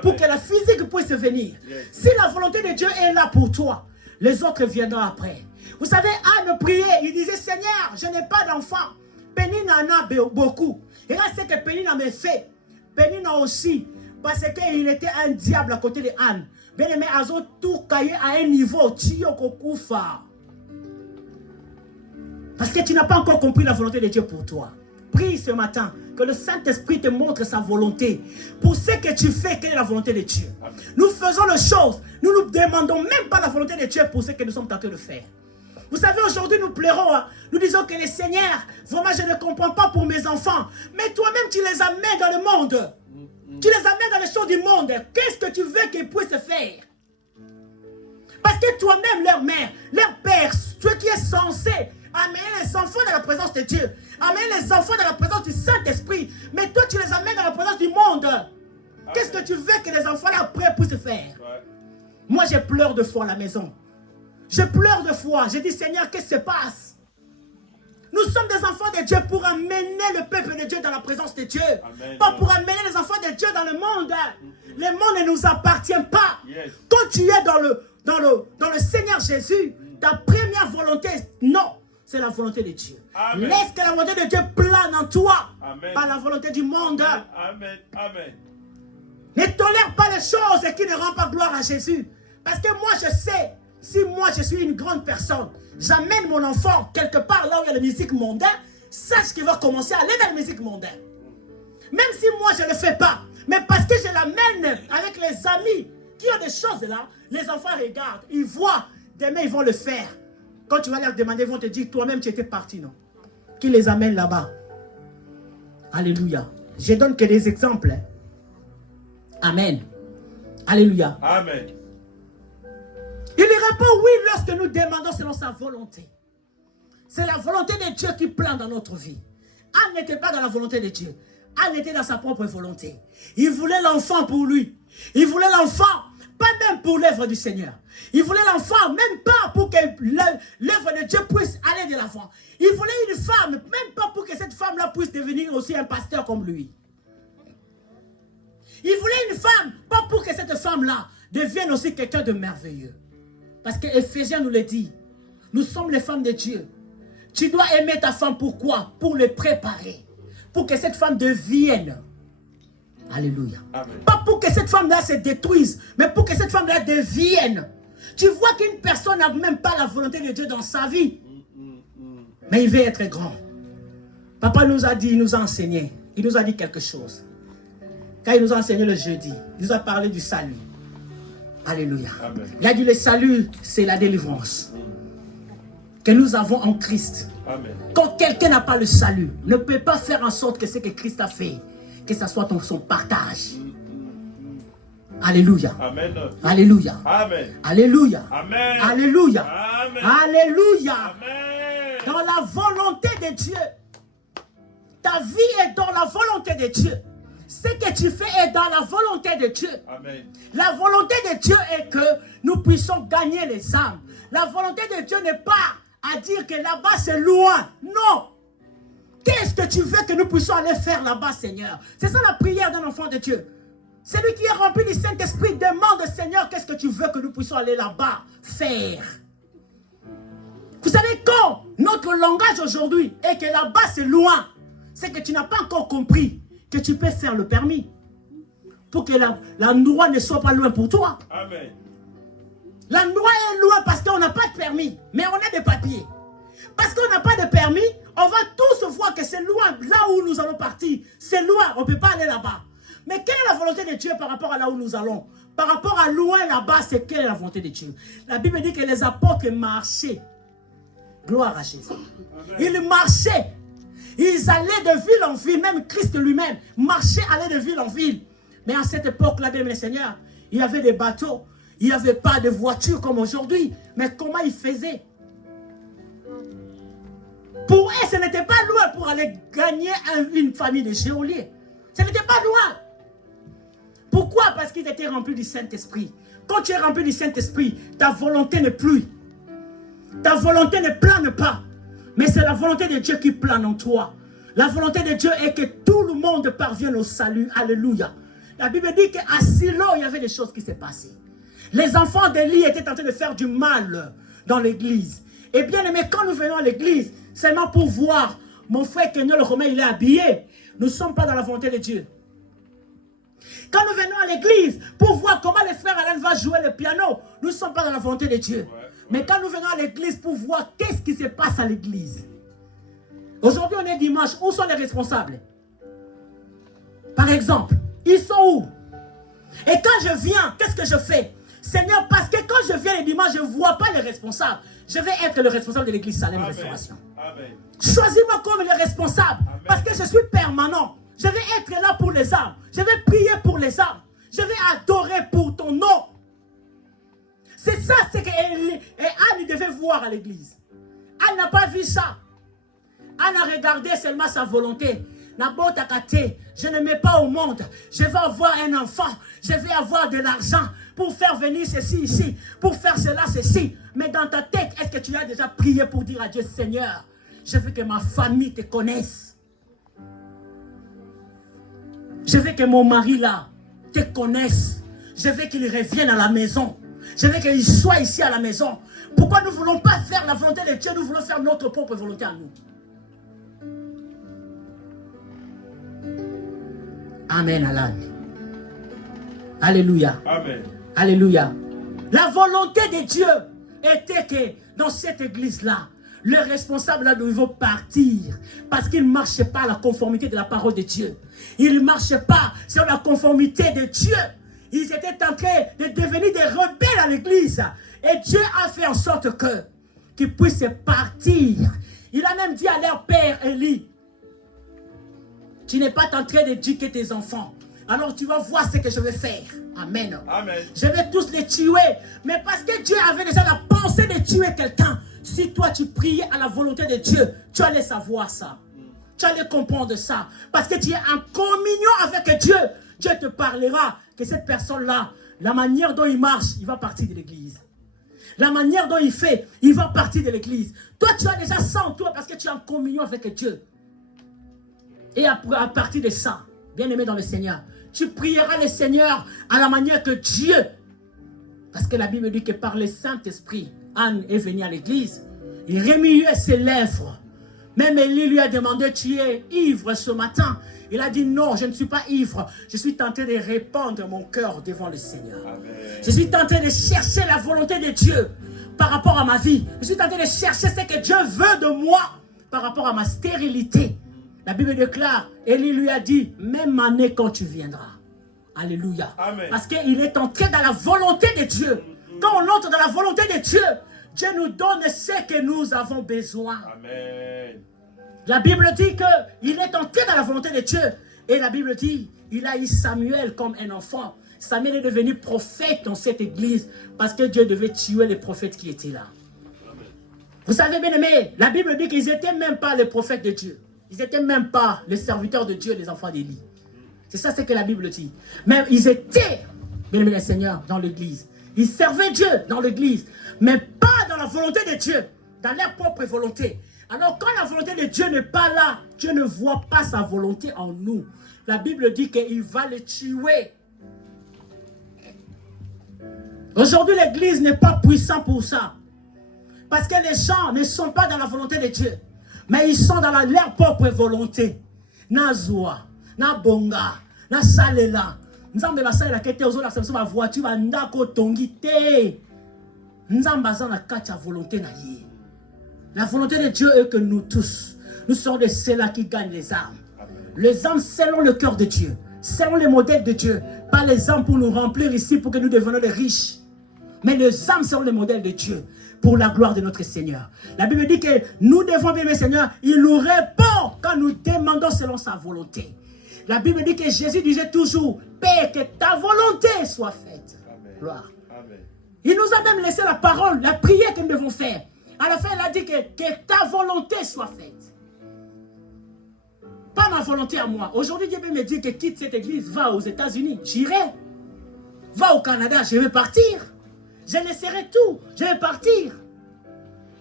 Pour que la physique puisse venir. Yes. Si la volonté de Dieu est là pour toi, les autres viendront après. Vous savez, Anne priait, il disait, Seigneur, je n'ai pas d'enfant. Pénina en a beaucoup. Et là, c'est que Pénina m'a fait. Pénina aussi. Parce qu'il était un diable à côté de Anne. Bien aimé, Azo tout caillé à un niveau. Parce que tu n'as pas encore compris la volonté de Dieu pour toi. Prie ce matin. Que le Saint-Esprit te montre sa volonté. Pour ce que tu fais, quelle est la volonté de Dieu. Amen. Nous faisons les choses. Nous ne demandons même pas la volonté de Dieu pour ce que nous sommes en train de faire. Vous savez, aujourd'hui, nous pleurons. Hein. Nous disons que les seigneurs, vraiment, je ne comprends pas pour mes enfants. Mais toi-même, tu les amènes dans le monde. Tu les amènes dans les choses du monde. Qu'est-ce que tu veux qu'ils puissent faire? Parce que toi-même, leur mère, leur père, toi qui es censé amener les enfants dans la présence de Dieu, amener les enfants dans la présence du Saint-Esprit, mais toi, tu les amènes dans la présence du monde. Qu'est-ce que tu veux que les enfants là après puissent faire? Moi, je pleure de foi à la maison. Je pleure de foi. Je dis, Seigneur, qu'est-ce qui se passe? Nous sommes des enfants de Dieu pour amener le peuple de Dieu dans la présence de Dieu. Amen. Pas pour amener les enfants de Dieu dans le monde. Le monde ne nous appartient pas. Yes. Quand tu es dans le Seigneur Jésus, ta première volonté, non, c'est la volonté de Dieu. Amen. Laisse que la volonté de Dieu plane en toi. Amen. Pas la volonté du monde. Amen. Amen. Ne tolère pas les choses qui ne rendent pas gloire à Jésus. Parce que moi, je sais si moi je suis une grande personne, j'amène mon enfant quelque part là où il y a la musique mondaine, sache qu'il va commencer à aller dans la musique mondaine. Même si moi je ne le fais pas, mais parce que je l'amène avec les amis qui ont des choses là, les enfants regardent, ils voient, demain ils vont le faire. Quand tu vas leur demander, ils vont te dire, toi-même tu étais parti, non? Qui les amène là-bas. Alléluia. Je donne que des exemples. Hein. Amen. Alléluia. Amen. Il répond oui lorsque nous demandons selon sa volonté. C'est la volonté de Dieu qui plane dans notre vie. Anne n'était pas dans la volonté de Dieu. Anne était dans sa propre volonté. Il voulait l'enfant pour lui. Il voulait l'enfant, pas même pour l'œuvre du Seigneur. Il voulait l'enfant, même pas pour que l'œuvre de Dieu puisse aller de l'avant. Il voulait une femme, même pas pour que cette femme-là puisse devenir aussi un pasteur comme lui. Il voulait une femme, pas pour que cette femme-là devienne aussi quelqu'un de merveilleux. Parce que Éphésiens nous le dit. Nous sommes les femmes de Dieu. Tu dois aimer ta femme, pourquoi? Pour le préparer. Pour que cette femme devienne. Alléluia. Amen. Pas pour que cette femme-là se détruise, mais pour que cette femme-là devienne. Tu vois qu'une personne n'a même pas la volonté de Dieu dans sa vie. Mais il veut être grand. Papa nous a dit, il nous a enseigné. Il nous a dit quelque chose. Quand il nous a enseigné le jeudi, il nous a parlé du salut. Alléluia. Amen. Il a dit le salut, c'est la délivrance que nous avons en Christ. Amen. Quand quelqu'un n'a pas le salut, ne peut pas faire en sorte que ce que Christ a fait, que ce soit son partage. Alléluia. Amen. Alléluia. Amen. Alléluia. Amen. Alléluia. Amen. Alléluia. Amen. Dans la volonté de Dieu. Ta vie est dans la volonté de Dieu. Ce que tu fais est dans la volonté de Dieu. Amen. La volonté de Dieu est que nous puissions gagner les âmes. La volonté de Dieu n'est pas à dire que là-bas c'est loin. Non. Qu'est-ce que tu veux que nous puissions aller faire là-bas, Seigneur? C'est ça la prière d'un enfant de Dieu. Celui qui est rempli du Saint-Esprit demande, Seigneur, qu'est-ce que tu veux que nous puissions aller là-bas faire? Vous savez, quand notre langage aujourd'hui est que là-bas c'est loin, c'est que tu n'as pas encore compris que tu peux faire le permis. Pour que la loi ne soit pas loin pour toi. Amen. La loi est loin parce qu'on n'a pas de permis, mais on a des papiers. Parce qu'on n'a pas de permis, on va tous voir que c'est loin, là où nous allons partir. C'est loin, on ne peut pas aller là-bas. Mais quelle est la volonté de Dieu par rapport à là où nous allons? Par rapport à loin là-bas, c'est quelle est la volonté de Dieu? La Bible dit que les apôtres marchaient. Gloire à Jésus. Ils marchaient. Ils allaient de ville en ville, même Christ lui-même marchait, allait de ville en ville. Mais à cette époque-là, bien mes seigneurs, il y avait des bateaux, il n'y avait pas de voitures comme aujourd'hui. Mais comment ils faisaient? Pour eux, ce n'était pas loin pour aller gagner une famille de geôliers. Ce n'était pas loin. Pourquoi? Parce qu'ils étaient remplis du Saint-Esprit. Quand tu es rempli du Saint-Esprit, ta volonté n'est plus. Ta volonté ne plane pas. Mais c'est la volonté de Dieu qui plane en toi. La volonté de Dieu est que tout le monde parvienne au salut. Alléluia. La Bible dit qu'à Silo, il y avait des choses qui s'est passées. Les enfants d'Élie étaient en train de faire du mal dans l'église. Et bien aimé, quand nous venons à l'église, seulement pour voir mon frère Kenyo le Romain, il est habillé. Nous ne sommes pas dans la volonté de Dieu. Quand nous venons à l'église pour voir comment le frère Alain va jouer le piano, nous ne sommes pas dans la volonté de Dieu. Mais quand nous venons à l'église pour voir qu'est-ce qui se passe à l'église. Aujourd'hui, on est dimanche. Où sont les responsables? Par exemple, ils sont où? Et quand je viens, qu'est-ce que je fais? Seigneur, parce que quand je viens le dimanche, je ne vois pas les responsables. Je vais être le responsable de l'église Salem Restauration. Choisis-moi comme le responsable. Amen. Parce que je suis permanent. Je vais être là pour les âmes. Je vais prier pour les âmes. Je vais adorer pour ton nom. C'est ça ce que Anne devait voir à l'église. Anne n'a pas vu ça. Anne a regardé seulement sa volonté. Je ne mets pas au monde. Je vais avoir un enfant. Je vais avoir de l'argent pour faire venir ceci ici. Pour faire cela, ceci. Mais dans ta tête, est-ce que tu as déjà prié pour dire à Dieu, Seigneur, je veux que ma famille te connaisse. Je veux que mon mari là te connaisse. Je veux qu'il revienne à la maison. Je veux qu'il soit ici à la maison. Pourquoi nous ne voulons pas faire la volonté de Dieu? Nous voulons faire notre propre volonté à nous. Amen, Alan. Alléluia. Amen. Alléluia. La volonté de Dieu était que dans cette église-là, le responsable là devait partir parce qu'il ne marchait pas à la conformité de la parole de Dieu. Il ne marchait pas sur la conformité de Dieu. Ils étaient en train de devenir des rebelles à l'église. Et Dieu a fait en sorte qu'ils puissent partir. Il a même dit à leur père Élie, tu n'es pas en train d'éduquer tes enfants. Alors tu vas voir ce que je vais faire. Amen. Amen. Je vais tous les tuer. Mais parce que Dieu avait déjà la pensée de tuer quelqu'un, si toi tu priais à la volonté de Dieu, tu allais savoir ça. Tu allais comprendre ça. Parce que tu es en communion avec Dieu. Dieu te parlera que cette personne-là, la manière dont il marche, il va partir de l'église. La manière dont il fait, il va partir de l'église. Toi, tu as déjà ça en toi parce que tu es en communion avec Dieu. Et à partir de ça, bien-aimé dans le Seigneur, tu prieras le Seigneur à la manière que Dieu. Parce que la Bible dit que par le Saint-Esprit, Anne est venue à l'église. Il remuait ses lèvres. Même Élie lui a demandé, tu es ivre ce matin? Il a dit, non, je ne suis pas ivre. Je suis tenté de répandre mon cœur devant le Seigneur. Amen. Je suis tenté de chercher la volonté de Dieu par rapport à ma vie. Je suis tenté de chercher ce que Dieu veut de moi par rapport à ma stérilité. La Bible déclare, Élie lui a dit, même année quand tu viendras. Alléluia. Amen. Parce qu'il est entré dans la volonté de Dieu. Quand on entre dans la volonté de Dieu, Dieu nous donne ce que nous avons besoin. Amen. La Bible dit qu'il est entré dans la volonté de Dieu. Et la Bible dit, il a eu Samuel comme un enfant. Samuel est devenu prophète dans cette église parce que Dieu devait tuer les prophètes qui étaient là. Amen. Vous savez bien aimé, la Bible dit qu'ils n'étaient même pas les prophètes de Dieu. Ils n'étaient même pas les serviteurs de Dieu, les enfants d'Élie. C'est ça ce que la Bible dit. Mais ils étaient, bien aimé le Seigneur, dans l'église. Ils servaient Dieu dans l'église, mais pas dans la volonté de Dieu, dans leur propre volonté. Alors quand la volonté de Dieu n'est pas là, Dieu ne voit pas sa volonté en nous. La Bible dit qu'il va les tuer. Aujourd'hui, l'église n'est pas puissante pour ça. Parce que les gens ne sont pas dans la volonté de Dieu, mais ils sont dans leur propre volonté. Na zoa, na bonga, na salela. Nzambe basalela kete ozo la sama voiture bandako tongi te. Nzambe azana kacha volonté na ye. La volonté de Dieu est que nous tous, nous sommes de ceux-là qui gagnent les âmes. Amen. Les âmes selon le cœur de Dieu, selon les modèles de Dieu. Pas les âmes pour nous remplir ici, pour que nous devenions des riches. Mais les âmes selon les modèles de Dieu, pour la gloire de notre Seigneur. La Bible dit que nous devons aimer le Seigneur. Il nous répond quand nous demandons selon sa volonté. La Bible dit que Jésus disait toujours, Père, que ta volonté soit faite. Amen. Gloire. Amen. Il nous a même laissé la parole, la prière que nous devons faire. À la fin, il a dit que ta volonté soit faite. Pas ma volonté à moi. Aujourd'hui, Dieu me dit que quitte cette église, va aux États-Unis. J'irai. Va au Canada, je vais partir. Je laisserai tout. Je vais partir.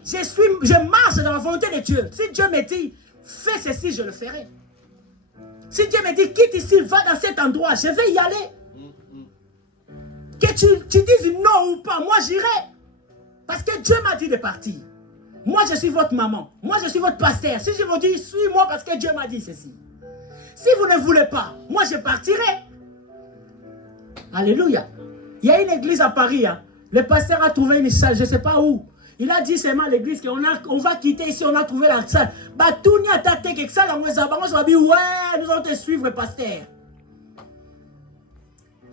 Je marche dans la volonté de Dieu. Si Dieu me dit, fais ceci, je le ferai. Si Dieu me dit, quitte ici, va dans cet endroit, je vais y aller. Que tu dises non ou pas, moi j'irai. Parce que Dieu m'a dit de partir. Moi, je suis votre maman. Moi, je suis votre pasteur. Si je vous dis, suis-moi parce que Dieu m'a dit ceci. Si vous ne voulez pas, moi, je partirai. Alléluia. Il y a une église à Paris. Hein. Le pasteur a trouvé une salle, je ne sais pas où. Il a dit seulement à l'église qu'on va quitter ici, on a trouvé la salle. Bah, tout n'y a pas de ça. Ouais, nous allons te suivre, pasteur.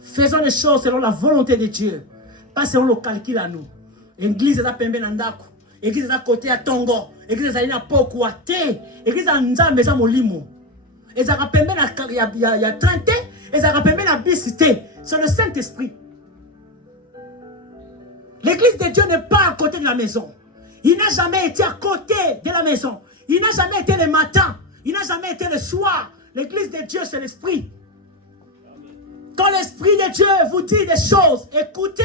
Faisons les choses selon la volonté de Dieu. Pas selon le calcul à nous. Église est à Pembe Nandako. Église est à côté à Tongo. Église est à Pokuate. Église est à Nzambe à Molimo. Et ça rappelle il y a 30 ans. Et ça rappelle la bisité. C'est le Saint-Esprit. L'église de Dieu n'est pas à côté de la maison. Il n'a jamais été à côté de la maison. Il n'a jamais été le matin. Il n'a jamais été le soir. L'église de Dieu, c'est l'esprit. Quand l'esprit de Dieu vous dit des choses, écoutez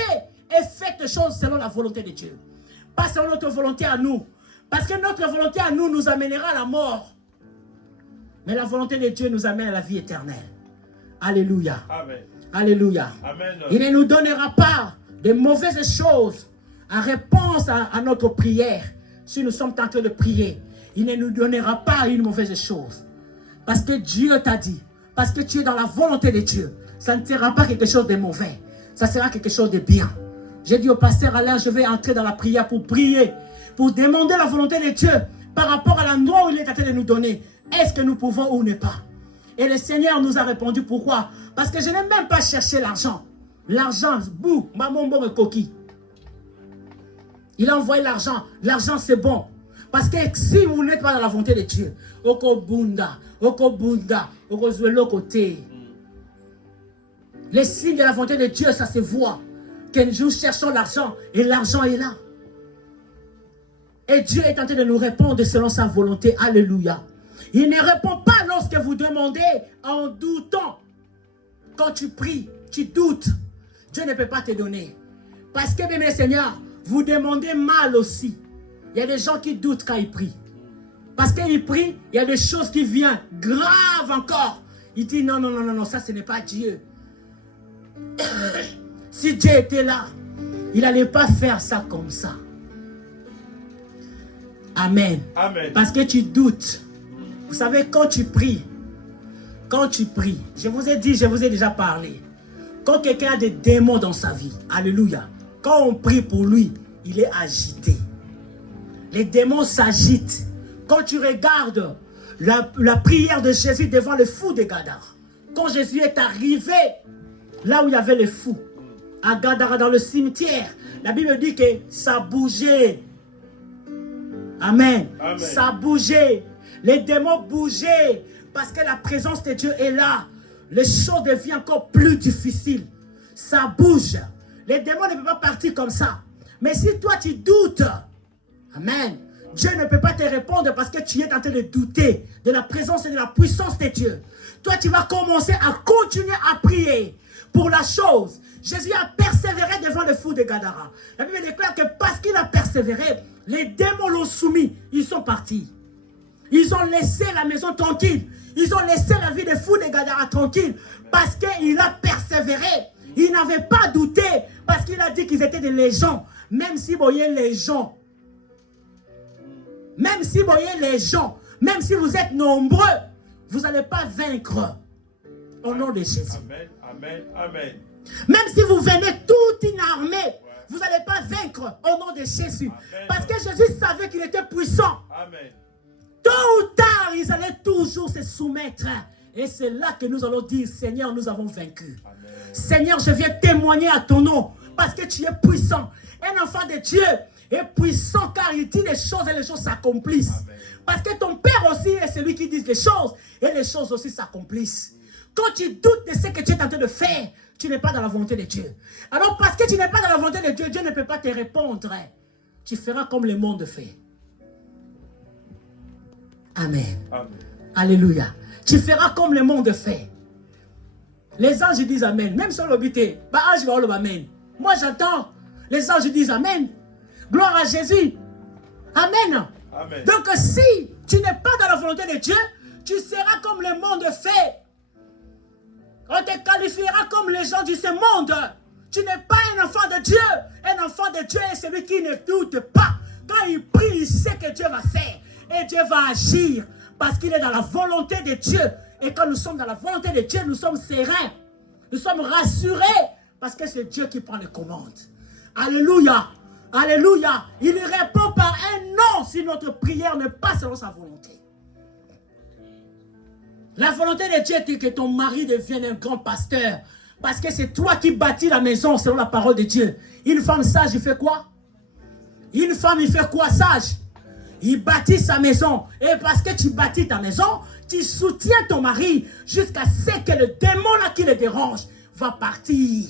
et faites des choses selon la volonté de Dieu. Pas selon notre volonté à nous. Parce que notre volonté à nous nous amènera à la mort. Mais la volonté de Dieu nous amène à la vie éternelle. Alléluia. Amen. Alléluia. Amen. Il ne nous donnera pas de mauvaises choses en réponse à notre prière. Si nous sommes en train de prier, il ne nous donnera pas une mauvaise chose. Parce que Dieu t'a dit. Parce que tu es dans la volonté de Dieu. Ça ne sera pas quelque chose de mauvais. Ça sera quelque chose de bien. J'ai dit au pasteur Alain, je vais entrer dans la prière pour prier, pour demander la volonté de Dieu par rapport à l'endroit où il est en train de nous donner. Est-ce que nous pouvons ou ne pas? Et le Seigneur nous a répondu. Pourquoi? Parce que je n'ai même pas cherché l'argent. L'argent, bouh, maman, bon, coquille. Il a envoyé l'argent. L'argent, c'est bon. Parce que si vous n'êtes pas dans la volonté de Dieu, okobunda, okozuelo côté. Les signes de la volonté de Dieu, ça se voit. Que nous cherchons l'argent et l'argent est là. Et Dieu est en train de nous répondre selon sa volonté. Alléluia. Il ne répond pas lorsque vous demandez en doutant. Quand tu pries, tu doutes. Dieu ne peut pas te donner. Parce que, bien Seigneur, vous demandez mal aussi. Il y a des gens qui doutent quand ils prient. Parce qu'ils prient, il y a des choses qui viennent graves encore. Il dit non, non, non, non, non, ça ce n'est pas Dieu. Si Dieu était là, il n'allait pas faire ça comme ça. Amen. Amen. Parce que tu doutes. Vous savez, quand tu pries, je vous ai dit, je vous ai déjà parlé. Quand quelqu'un a des démons dans sa vie, alléluia, quand on prie pour lui, il est agité. Les démons s'agitent. Quand tu regardes la prière de Jésus devant le fou de Gadara, quand Jésus est arrivé là où il y avait les fous, à Gadara dans le cimetière, la Bible dit que ça bougeait. Amen. Amen. Ça bougeait. Les démons bougeaient parce que la présence de Dieu est là. Les choses deviennent encore plus difficiles. Ça bouge. Les démons ne peuvent pas partir comme ça. Mais si toi tu doutes, amen, Dieu ne peut pas te répondre parce que tu es en train de douter de la présence et de la puissance de Dieu. Toi tu vas commencer à continuer à prier pour la chose. Jésus a persévéré devant le fou de Gadara. La Bible déclare que parce qu'il a persévéré, les démons l'ont soumis. Ils sont partis. Ils ont laissé la maison tranquille. Ils ont laissé la vie de fou de Gadara tranquille. Parce qu'il a persévéré. Il n'avait pas douté. Parce qu'il a dit qu'ils étaient des légions. Même si vous voyez les gens. Même si vous voyez les gens. Même si vous êtes nombreux. Vous n'allez pas vaincre. Au nom de Jésus. Amen. Amen. Amen. Même si vous venez toute une armée, vous n'allez pas vaincre au nom de Jésus. Amen. Parce que Jésus savait qu'il était puissant. Amen. Tôt ou tard, ils allaient toujours se soumettre. Et c'est là que nous allons dire, Seigneur, nous avons vaincu. Amen. Seigneur, je viens témoigner à ton nom. Parce que tu es puissant. Un enfant de Dieu est puissant car il dit les choses et les choses s'accomplissent. Parce que ton Père aussi est celui qui dit les choses et les choses aussi s'accomplissent. Quand tu doutes de ce que tu es en train de faire, tu n'es pas dans la volonté de Dieu. Alors parce que tu n'es pas dans la volonté de Dieu, Dieu ne peut pas te répondre. Tu feras comme le monde fait. Amen. Amen. Alléluia. Tu feras comme le monde fait. Les anges disent Amen. Même sur l'obité, ange va dire Amen. Moi j'entends. Les anges disent Amen. Gloire à Jésus. Amen. Amen. Donc si tu n'es pas dans la volonté de Dieu, tu seras comme le monde fait. On te qualifiera comme les gens de ce monde. Tu n'es pas un enfant de Dieu. Un enfant de Dieu est celui qui ne doute pas. Quand il prie, il sait que Dieu va faire. Et Dieu va agir. Parce qu'il est dans la volonté de Dieu. Et quand nous sommes dans la volonté de Dieu, nous sommes sereins. Nous sommes rassurés. Parce que c'est Dieu qui prend les commandes. Alléluia. Alléluia. Il répond par un non si notre prière n'est pas selon sa volonté. La volonté de Dieu est que ton mari devienne un grand pasteur. Parce que c'est toi qui bâtis la maison selon la parole de Dieu. Une femme sage, il fait quoi? Une femme, il fait quoi sage? Il bâtit sa maison. Et parce que tu bâtis ta maison, tu soutiens ton mari jusqu'à ce que le démon là qui le dérange va partir.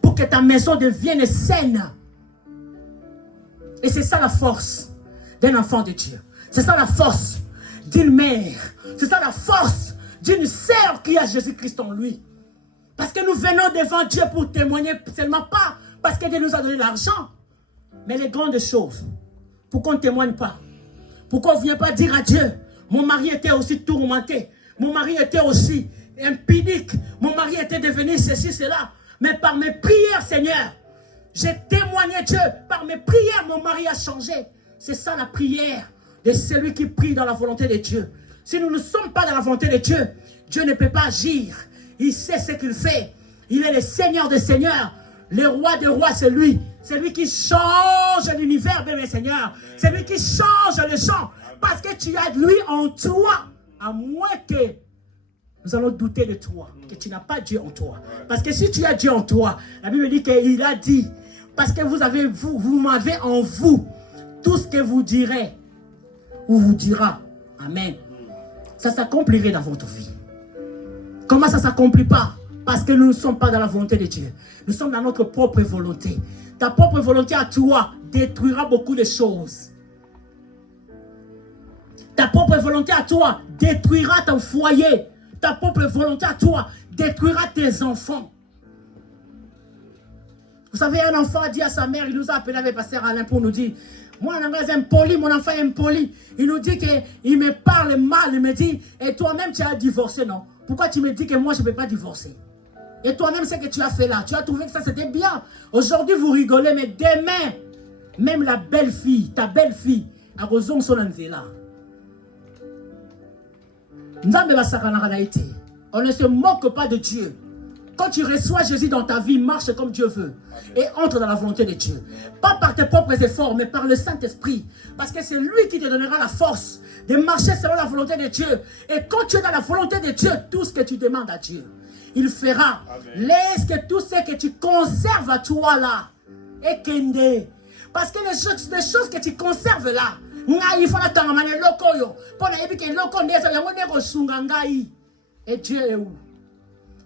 Pour que ta maison devienne saine. Et c'est ça la force d'un enfant de Dieu. C'est ça la force d'une mère. C'est ça la force d'une sœur qui a Jésus-Christ en lui. Parce que nous venons devant Dieu pour témoigner seulement pas parce que Dieu nous a donné l'argent. Mais les grandes choses. Pourquoi on ne témoigne pas? Pourquoi on ne vient pas dire à Dieu, mon mari était aussi tourmenté. Mon mari était aussi impudique. Mon mari était devenu ceci, cela. Mais par mes prières, Seigneur, j'ai témoigné Dieu. Par mes prières, mon mari a changé. C'est ça la prière de celui qui prie dans la volonté de Dieu. Si nous ne sommes pas dans la volonté de Dieu, Dieu ne peut pas agir. Il sait ce qu'il fait. Il est le Seigneur des Seigneurs, Le roi des rois, c'est lui. C'est lui qui change l'univers, bien, mes seigneurs. C'est lui qui change les gens. Parce que tu as lui en toi. À moins que nous allons douter de toi. Que tu n'as pas Dieu en toi. Parce que si tu as Dieu en toi, la Bible dit qu'il a dit, parce que vous m'avez en vous, tout ce que vous direz, ou vous dira. Amen. Ça s'accomplirait dans votre vie. Comment ça ne s'accomplit pas? Parce que nous ne sommes pas dans la volonté de Dieu. Nous sommes dans notre propre volonté. Ta propre volonté à toi détruira beaucoup de choses. Ta propre volonté à toi détruira ton foyer. Ta propre volonté à toi détruira tes enfants. Vous savez, un enfant a dit à sa mère, il nous a appelé avec pasteur Alain pour nous dire, moi, mon enfant est impoli, mon enfant est impoli. Il nous dit qu'il me parle mal, il me dit, et toi-même tu as divorcé, non? Pourquoi tu me dis que moi je ne peux pas divorcer? Et toi-même, ce que tu as fait là, tu as trouvé que ça c'était bien. Aujourd'hui, vous rigolez, mais demain, même la belle-fille, ta belle-fille, a raison son là. On ne se moque pas de Dieu. Quand tu reçois Jésus dans ta vie, marche comme Dieu veut. Et entre dans la volonté de Dieu. Pas par tes propres efforts, mais par le Saint-Esprit. Parce que c'est lui qui te donnera la force de marcher selon la volonté de Dieu. Et quand tu es dans la volonté de Dieu, tout ce que tu demandes à Dieu, il fera. Laisse que tout ce que tu conserves à toi là, et kende. Parce que les choses que tu conserves là, et Dieu est où?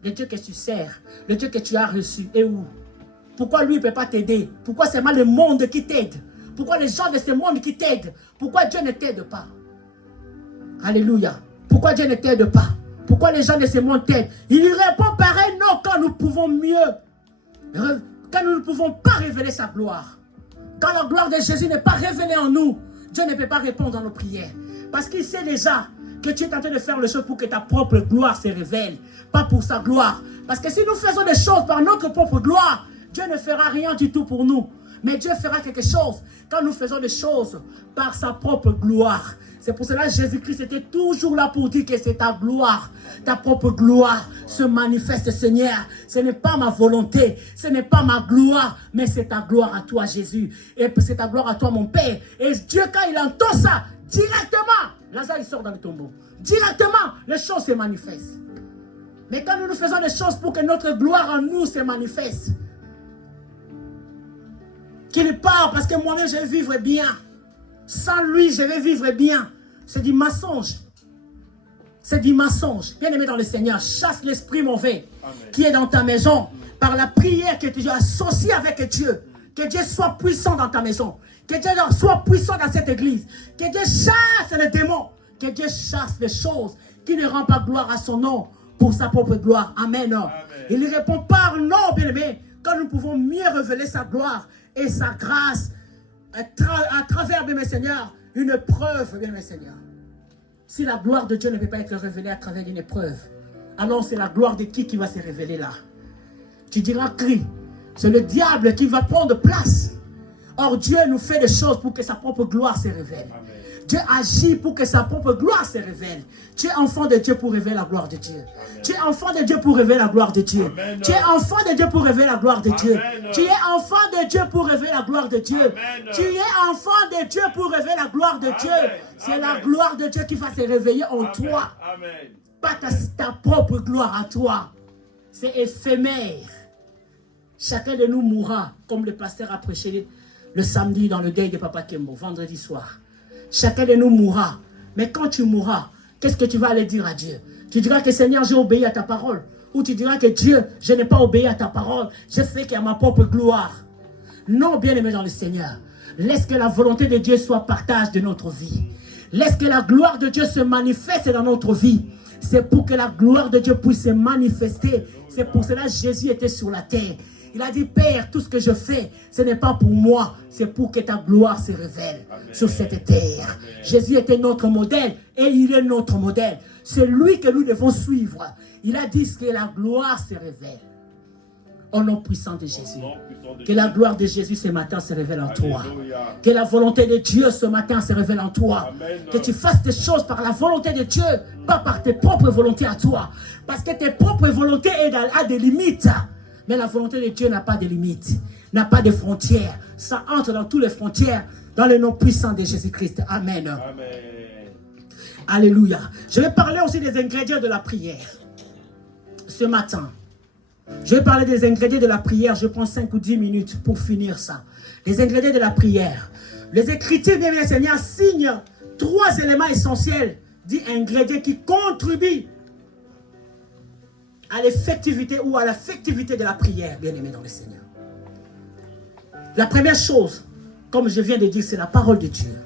Le Dieu que tu sers, le Dieu que tu as reçu est où? Pourquoi lui ne peut pas t'aider? Pourquoi c'est mal le monde qui t'aide? Pourquoi les gens de ce monde qui t'aident? Pourquoi Dieu ne t'aide pas? Alléluia. Pourquoi Dieu ne t'aide pas? Pourquoi les gens de ce monde t'aident? Il lui répond pareil, non, quand nous pouvons mieux. Quand nous ne pouvons pas révéler sa gloire. Quand la gloire de Jésus n'est pas révélée en nous, Dieu ne peut pas répondre à nos prières. Parce qu'il sait déjà que tu es en train de faire les choses pour que ta propre gloire se révèle. Pas pour sa gloire. Parce que si nous faisons des choses par notre propre gloire, Dieu ne fera rien du tout pour nous. Mais Dieu fera quelque chose quand nous faisons des choses par sa propre gloire. C'est pour cela que Jésus-Christ était toujours là pour dire que c'est ta gloire, ta propre gloire se manifeste, Seigneur. Ce n'est pas ma volonté, ce n'est pas ma gloire, mais c'est ta gloire à toi, Jésus. Et c'est ta gloire à toi, mon Père. Et Dieu, quand il entend ça, directement, Lazare il sort dans le tombeau. Directement, les choses se manifestent. Mais quand nous faisons des choses pour que notre gloire en nous se manifeste, qu'il part parce que moi-même je vais vivre bien. Sans lui, je vais vivre bien. C'est du mensonge. C'est du mensonge. Bien-aimé dans le Seigneur, chasse l'esprit mauvais qui est dans ta maison par la prière que tu as associée avec Dieu. Que Dieu soit puissant dans ta maison. Que Dieu soit puissant dans cette église. Que Dieu chasse les démons. Que Dieu chasse les choses qui ne rendent pas gloire à son nom pour sa propre gloire. Amen. Amen. Il lui répond par non, bien-aimé, quand nous pouvons mieux révéler sa gloire et sa grâce à travers, bien mes seigneurs, une preuve, bien mes seigneurs. Si la gloire de Dieu ne peut pas être révélée à travers une épreuve, alors c'est la gloire de qui va se révéler là? Tu diras, crie, c'est le diable qui va prendre place. Or Dieu nous fait des choses pour que sa propre gloire se révèle. Amen. Dieu agit pour que sa propre gloire se révèle. Tu es enfant de Dieu pour révéler la gloire de Dieu. Amen. Tu es enfant de Dieu pour révéler la gloire de Dieu. Amen. Tu es enfant de Dieu pour révéler la gloire de Dieu. Amen. Tu es enfant de Dieu pour révéler la gloire de Dieu. Amen. Tu es enfant de Dieu pour révéler la gloire de Dieu. C'est la gloire de Dieu qui va se réveiller en toi. Amen. Pas ta propre gloire à toi. C'est éphémère. Chacun de nous mourra, comme le pasteur a prêché le samedi dans le deuil de Papa Kembo, vendredi soir. Chacun de nous mourra. Mais quand tu mourras, qu'est-ce que tu vas aller dire à Dieu? Tu diras que Seigneur, j'ai obéi à ta parole. Ou tu diras que Dieu, je n'ai pas obéi à ta parole. J'ai fait qu'à ma propre gloire. Non, bien-aimé dans le Seigneur. Laisse que la volonté de Dieu soit partage de notre vie. Laisse que la gloire de Dieu se manifeste dans notre vie. C'est pour que la gloire de Dieu puisse se manifester. C'est pour cela que Jésus était sur la terre. Il a dit, Père, tout ce que je fais, ce n'est pas pour moi, c'est pour que ta gloire se révèle. Amen. Sur cette terre. Amen. Jésus était notre modèle et il est notre modèle. C'est lui que nous devons suivre. Il a dit que la gloire se révèle. Au nom puissant de Jésus. Que la gloire de Jésus ce matin se révèle en toi. Que la volonté de Dieu ce matin se révèle en toi. Amen. Que tu fasses des choses par la volonté de Dieu, pas par tes propres volontés à toi. Parce que tes propres volontés ont des limites. Mais la volonté de Dieu n'a pas de limites, n'a pas de frontières. Ça entre dans toutes les frontières, dans le nom puissant de Jésus-Christ. Amen. Amen. Alléluia. Je vais parler aussi des ingrédients de la prière. Ce matin, je vais parler des ingrédients de la prière. Je prends 5 ou 10 minutes pour finir ça. Les ingrédients de la prière. Les Écritures, bien bien Seigneur, signent 3 éléments essentiels, dit ingrédients qui contribuent à l'effectivité ou à l'affectivité de la prière, bien aimé dans le Seigneur. La première chose, comme je viens de dire, c'est la parole de Dieu.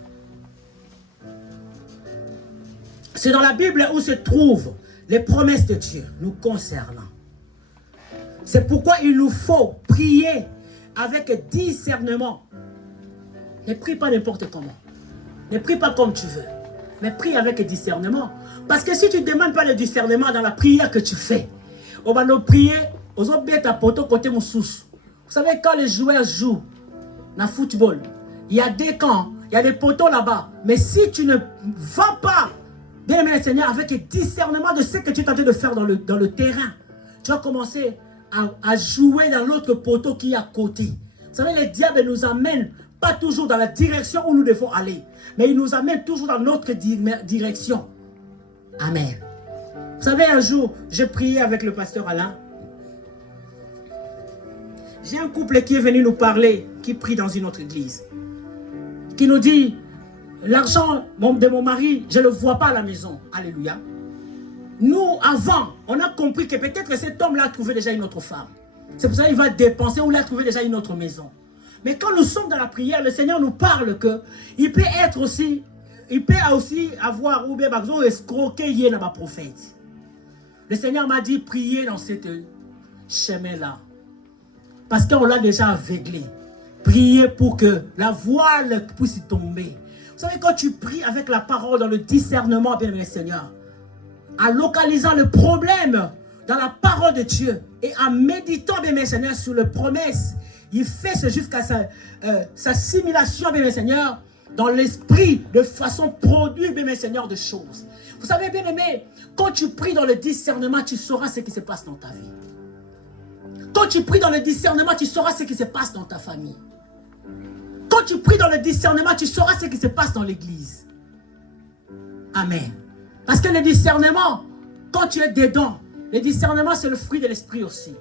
C'est dans la Bible où se trouvent les promesses de Dieu nous concernant. C'est pourquoi il nous faut prier avec discernement. Ne prie pas n'importe comment. Ne prie pas comme tu veux. Mais prie avec discernement. Parce que si tu ne demandes pas le discernement dans la prière que tu fais, on va nous prier, on va bien ta poto côté mon sous. Vous savez, quand les joueurs jouent dans le football, il y a des camps, il y a des poteaux là-bas. Mais si tu ne vas pas, bien aimé le Seigneur, avec discernement de ce que tu es en train de faire dans le terrain, tu vas commencer à jouer dans l'autre poteau qui est à côté. Vous savez, le diable nous amène pas toujours dans la direction où nous devons aller, mais il nous amène toujours dans notre direction. Amen. Vous savez, un jour, j'ai prié avec le pasteur Alain. J'ai un couple qui est venu nous parler, qui prie dans une autre église, qui nous dit, l'argent de mon mari, je ne le vois pas à la maison. Alléluia. Nous, avant, on a compris que peut-être cet homme-là a trouvé déjà une autre femme. C'est pour ça qu'il va dépenser ou il a trouvé déjà une autre maison. Mais quand nous sommes dans la prière, le Seigneur nous parle que il peut aussi avoir ou bien escroqué dans ma prophète. Le Seigneur m'a dit prier dans ce chemin-là. Parce qu'on l'a déjà aveuglé. Priez pour que la voile puisse tomber. Vous savez, quand tu pries avec la parole dans le discernement, bien aimé Seigneur, en localisant le problème dans la parole de Dieu et en méditant, bien aimé Seigneur, sur les promesses, il fait ce jusqu'à sa simulation, bien aimé Seigneur, dans l'esprit, de façon produit, bien aimé Seigneur, de choses. Vous savez, bien aimé, quand tu pries dans le discernement, tu sauras ce qui se passe dans ta vie. Quand tu pries dans le discernement, tu sauras ce qui se passe dans ta famille. Quand tu pries dans le discernement, tu sauras ce qui se passe dans l'église. Amen. Parce que le discernement, quand tu es dedans, le discernement, c'est le fruit de l'esprit aussi.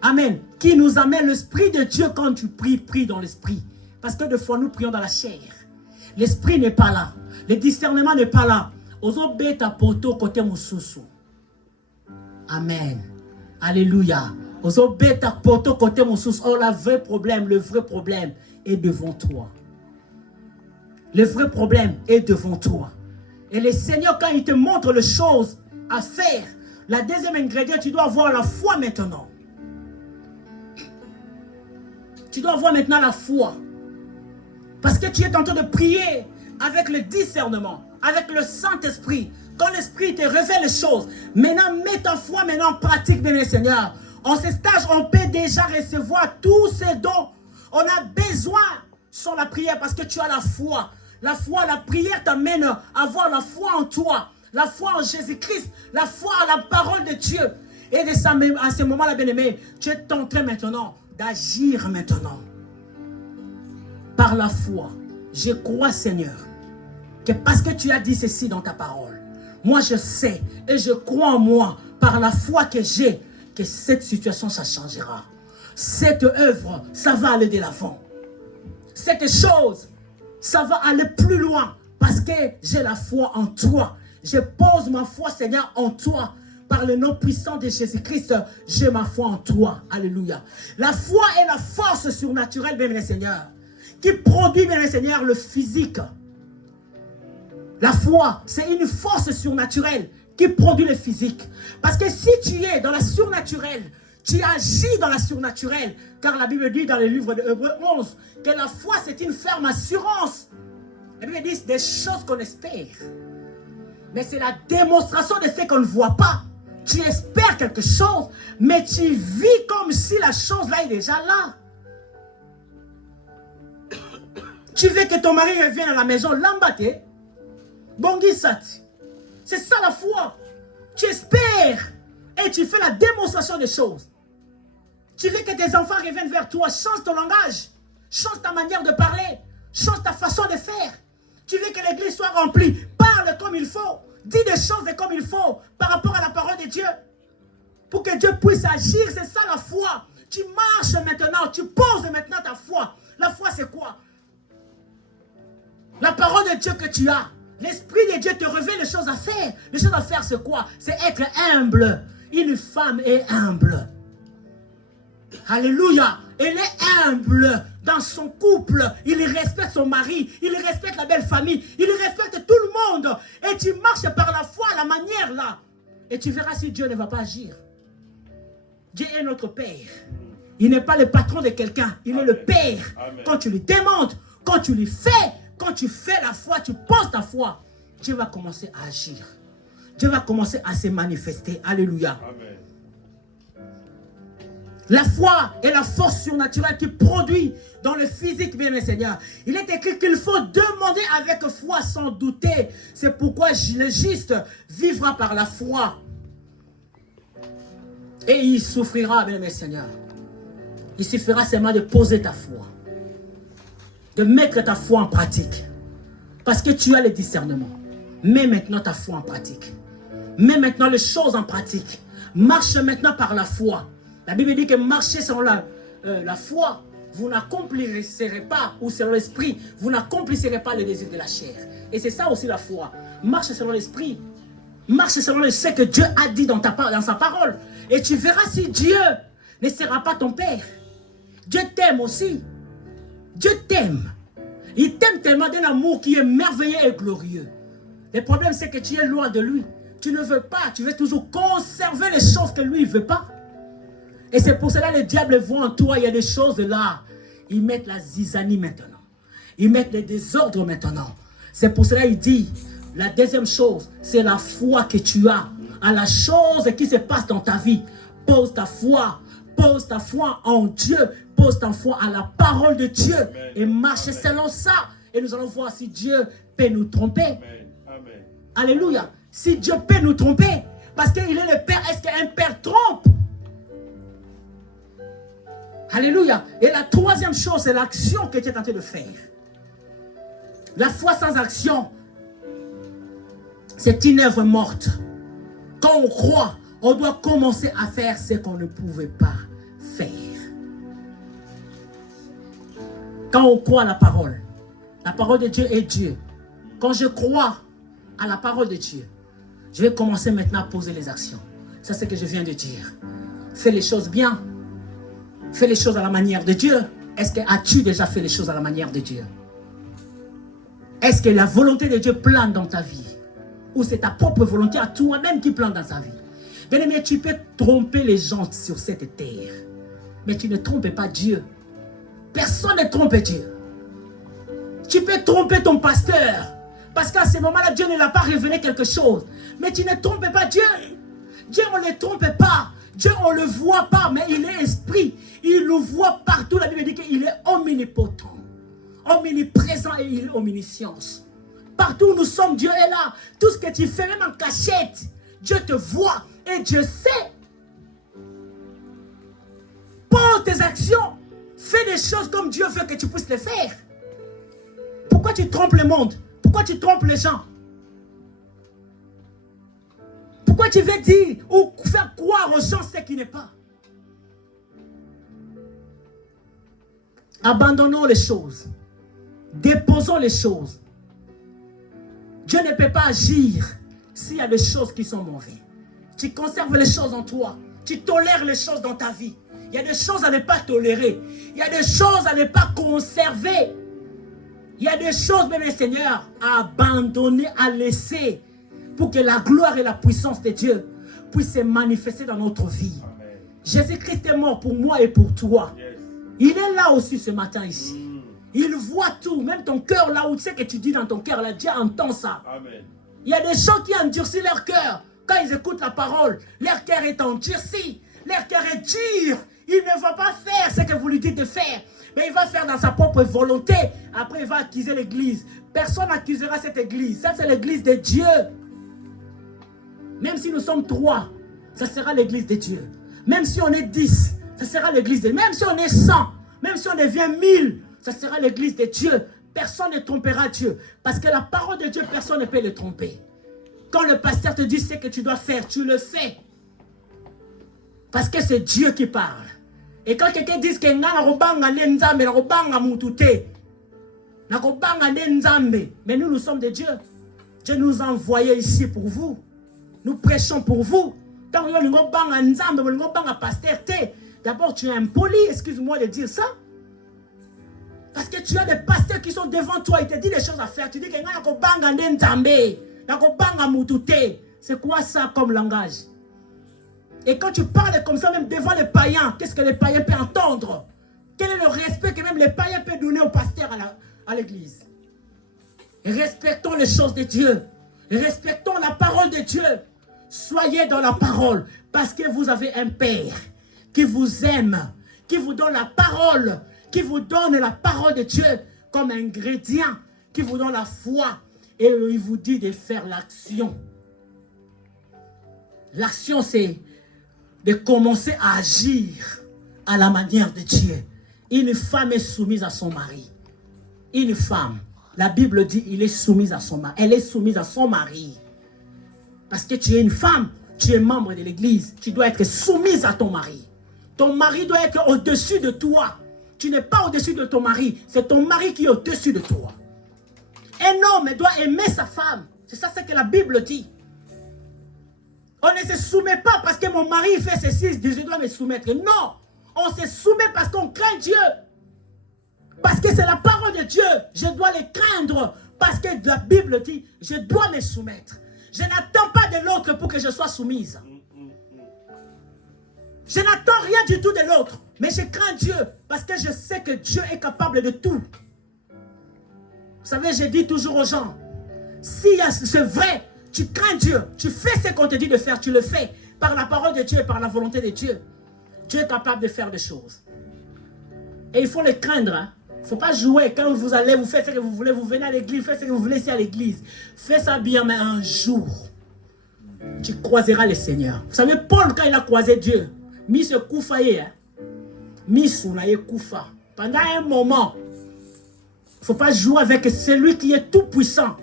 Amen. Qui nous amène l'esprit de Dieu quand tu pries, prie dans l'esprit. Parce que des fois, nous prions dans la chair. L'esprit n'est pas là. Le discernement n'est pas là. Ozo beta poto côté mususu. Amen. Alléluia. Ozo beta poto côté mususu. Oh, le vrai problème est devant toi. Le vrai problème est devant toi. Et le Seigneur, quand il te montre les choses à faire, la deuxième ingrédient, tu dois avoir la foi maintenant. Tu dois avoir maintenant la foi. Parce que tu es en train de prier avec le discernement, avec le Saint-Esprit. Quand l'Esprit te révèle les choses, maintenant mets ta foi maintenant en pratique, bien Seigneur. En ce stage, on peut déjà recevoir tous ces dons. On a besoin sur la prière parce que tu as la foi. La foi, la prière t'amène à avoir la foi en toi. La foi en Jésus-Christ. La foi à la parole de Dieu. Et à ce moment-là, bien-aimé, tu es en train maintenant d'agir maintenant. Par la foi. Je crois, Seigneur, que parce que tu as dit ceci dans ta parole, moi je sais et je crois en moi, par la foi que j'ai, que cette situation, ça changera. Cette œuvre, ça va aller de l'avant. Cette chose, ça va aller plus loin parce que j'ai la foi en toi. Je pose ma foi, Seigneur, en toi. Par le nom puissant de Jésus-Christ, j'ai ma foi en toi. Alléluia. La foi est la force surnaturelle, bien le Seigneur, qui produit, bien le Seigneur, le physique. La foi, c'est une force surnaturelle qui produit le physique. Parce que si tu es dans la surnaturelle, tu agis dans la surnaturelle. Car la Bible dit dans le livre de Hébreux 11 que la foi, c'est une ferme assurance. La Bible dit des choses qu'on espère. Mais c'est la démonstration de ce qu'on ne voit pas. Tu espères quelque chose, mais tu vis comme si la chose-là est déjà là. Tu veux que ton mari revienne à la maison, l'embâter. Bongisati. C'est ça la foi. Tu espères et tu fais la démonstration des choses. Tu veux que tes enfants reviennent vers toi. Change ton langage. Change ta manière de parler. Change ta façon de faire. Tu veux que l'église soit remplie. Parle comme il faut. Dis des choses comme il faut par rapport à la parole de Dieu. Pour que Dieu puisse agir, c'est ça la foi. Tu marches maintenant, tu poses maintenant ta foi. La foi c'est quoi? La parole de Dieu que tu as. L'Esprit de Dieu te révèle les choses à faire. Les choses à faire c'est quoi? C'est être humble. Une femme est humble. Alléluia. Elle est humble dans son couple. Il respecte son mari. Il respecte la belle famille. Il respecte tout le monde. Et tu marches par la foi, la manière là. Et tu verras si Dieu ne va pas agir. Dieu est notre Père. Il n'est pas le patron de quelqu'un. Il est le Père. Amen. Quand tu lui demandes, quand tu lui fais, quand tu fais la foi, tu poses ta foi, Dieu va commencer à agir. Dieu va commencer à se manifester. Alléluia. Amen. La foi est la force surnaturelle qui produit dans le physique, bien mes seigneurs. Il est écrit qu'il faut demander avec foi sans douter. C'est pourquoi le juste vivra par la foi. Et il souffrira, bien mes seigneurs. Il suffira seulement de poser ta foi. De mettre ta foi en pratique. Parce que tu as le discernement. Mets maintenant ta foi en pratique. Mets maintenant les choses en pratique. Marche maintenant par la foi. La Bible dit que marcher selon la foi, vous n'accomplirez pas, ou selon l'esprit, vous n'accomplirez pas les désirs de la chair. Et c'est ça aussi la foi. Marche selon l'esprit. Marche selon ce que Dieu a dit dans sa parole. Et tu verras si Dieu ne sera pas ton Père. Dieu t'aime aussi. Dieu t'aime. Il t'aime tellement d'un amour qui est merveilleux et glorieux. Le problème c'est que tu es loin de lui. Tu ne veux pas, tu veux toujours conserver les choses que lui ne veut pas. Et c'est pour cela que le diable voit en toi, il y a des choses là. Ils mettent la zizanie maintenant. Ils mettent le désordre maintenant. C'est pour cela qu'il dit, la deuxième chose, c'est la foi que tu as à la chose qui se passe dans ta vie. Pose ta foi en Dieu. Pose ta foi à la parole de Dieu. Amen. Et marche selon ça. Et nous allons voir si Dieu peut nous tromper. Amen. Amen. Alléluia. Si Dieu peut nous tromper. Parce qu'il est le Père. Est-ce qu'un Père trompe? Alléluia. Et la troisième chose, c'est l'action que tu es en train de faire. La foi sans action, c'est une œuvre morte. Quand on croit, on doit commencer à faire ce qu'on ne pouvait pas faire. Quand on croit à la parole de Dieu est Dieu. Quand je crois à la parole de Dieu, je vais commencer maintenant à poser les actions. C'est ce que je viens de dire. Fais les choses bien. Fais les choses à la manière de Dieu. Est-ce que as-tu déjà fait les choses à la manière de Dieu? Est-ce que la volonté de Dieu plane dans ta vie? Ou c'est ta propre volonté à toi-même qui plane dans ta vie? Bien-aimé, tu peux tromper les gens sur cette terre. Mais tu ne trompes pas Dieu. Personne ne trompe Dieu. Tu peux tromper ton pasteur. Parce qu'à ce moment-là, Dieu ne l'a pas révélé quelque chose. Mais tu ne trompes pas Dieu. Dieu, on ne le trompe pas. Dieu, on ne le voit pas, mais il est esprit. Il nous voit partout. La Bible dit qu'il est omnipotent, omniprésent et il est omniscience. Partout où nous sommes, Dieu est là. Tout ce que tu fais, même en cachette, Dieu te voit et Dieu sait. Pose tes actions. Fais des choses comme Dieu veut que tu puisses les faire. Pourquoi tu trompes le monde? Pourquoi tu trompes les gens? Pourquoi tu veux dire ou faire croire aux gens ce qui n'est pas? Abandonnons les choses. Déposons les choses. Dieu ne peut pas agir s'il y a des choses qui sont mauvaises. Tu conserves les choses en toi. Tu tolères les choses dans ta vie. Il y a des choses à ne pas tolérer. Il y a des choses à ne pas conserver. Il y a des choses, même Seigneur, à abandonner, à laisser pour que la gloire et la puissance de Dieu puissent se manifester dans notre vie. Jésus-Christ est mort pour moi et pour toi. Yes. Il est là aussi ce matin ici. Il voit tout, même ton cœur là où tu sais que tu dis dans ton cœur, là, Dieu entend ça. Amen. Il y a des gens qui endurcissent leur cœur. Quand ils écoutent la parole, leur cœur est endurci. Leur cœur est dur. Il ne va pas faire ce que vous lui dites de faire. Mais il va faire dans sa propre volonté. Après, il va accuser l'église. Personne n'accusera cette église. Ça, c'est l'église de Dieu. Même si nous sommes 3, ça sera l'église de Dieu. Même si on est 10, ça sera l'église de Dieu. Même si on est 100, même si on devient 1000, ça sera l'église de Dieu. Personne ne trompera Dieu. Parce que la parole de Dieu, personne ne peut le tromper. Quand le pasteur te dit ce que tu dois faire, tu le fais. Parce que c'est Dieu qui parle. Et quand quelqu'un dit que mais nous sommes de Dieu. Dieu nous a envoyés ici pour vous. Nous prêchons pour vous. D'abord, tu es impoli, excuse-moi de dire ça. Parce que tu as des pasteurs qui sont devant toi, ils te disent des choses à faire. Tu dis que c'est quoi ça comme langage? Et quand tu parles comme ça, même devant les païens, qu'est-ce que les païens peuvent entendre? Quel est le respect que même les païens peuvent donner aux pasteurs à l'église? Respectons les choses de Dieu. Respectons la parole de Dieu. Soyez dans la parole parce que vous avez un Père qui vous aime, qui vous donne la parole, qui vous donne la parole de Dieu comme ingrédient, qui vous donne la foi et il vous dit de faire l'action. L'action, c'est de commencer à agir à la manière de Dieu. Une femme est soumise à son mari. Une femme, la Bible dit, elle est soumise à son mari. Elle est soumise à son mari. Parce que tu es une femme, tu es membre de l'église, tu dois être soumise à ton mari. Ton mari doit être au-dessus de toi. Tu n'es pas au-dessus de ton mari, c'est ton mari qui est au-dessus de toi. Un homme doit aimer sa femme. C'est ça ce que la Bible dit. On ne se soumet pas parce que mon mari fait ceci, je dois me soumettre. Non, on se soumet parce qu'on craint Dieu. Parce que c'est la parole de Dieu. Je dois les craindre parce que la Bible dit, je dois me soumettre. Je n'attends pas de l'autre pour que je sois soumise. Je n'attends rien du tout de l'autre. Mais je crains Dieu parce que je sais que Dieu est capable de tout. Vous savez, je dis toujours aux gens, si c'est vrai, tu crains Dieu, tu fais ce qu'on te dit de faire, tu le fais par la parole de Dieu et par la volonté de Dieu. Dieu est capable de faire des choses. Et il faut le craindre. Hein? Il ne faut pas jouer. Quand vous allez, vous faites ce que vous voulez, vous venez à l'église, faites ce que vous voulez ici à l'église. Fais ça bien, mais un jour, tu croiseras le Seigneur. Vous savez, Paul, quand il a croisé Dieu, mis ce koufaye, hein? Mis son koufa. Pendant un moment, il ne faut pas jouer avec celui qui est tout puissant.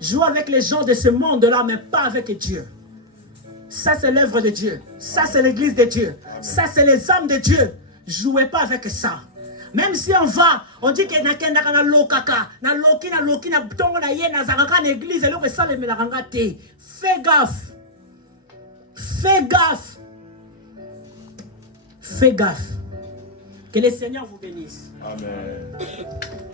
Jouer avec les gens de ce monde-là, mais pas avec Dieu. Ça, c'est l'œuvre de Dieu. Ça, c'est l'église de Dieu. Ça, c'est les âmes de Dieu. Jouez pas avec ça. Même si on va, on dit que na lokaka, na loki na tongo na ye na zakaka na église et l'autre ça le melaranga te. Fais gaffe. Fais gaffe. Fais gaffe. Que le Seigneur vous bénisse. Amen.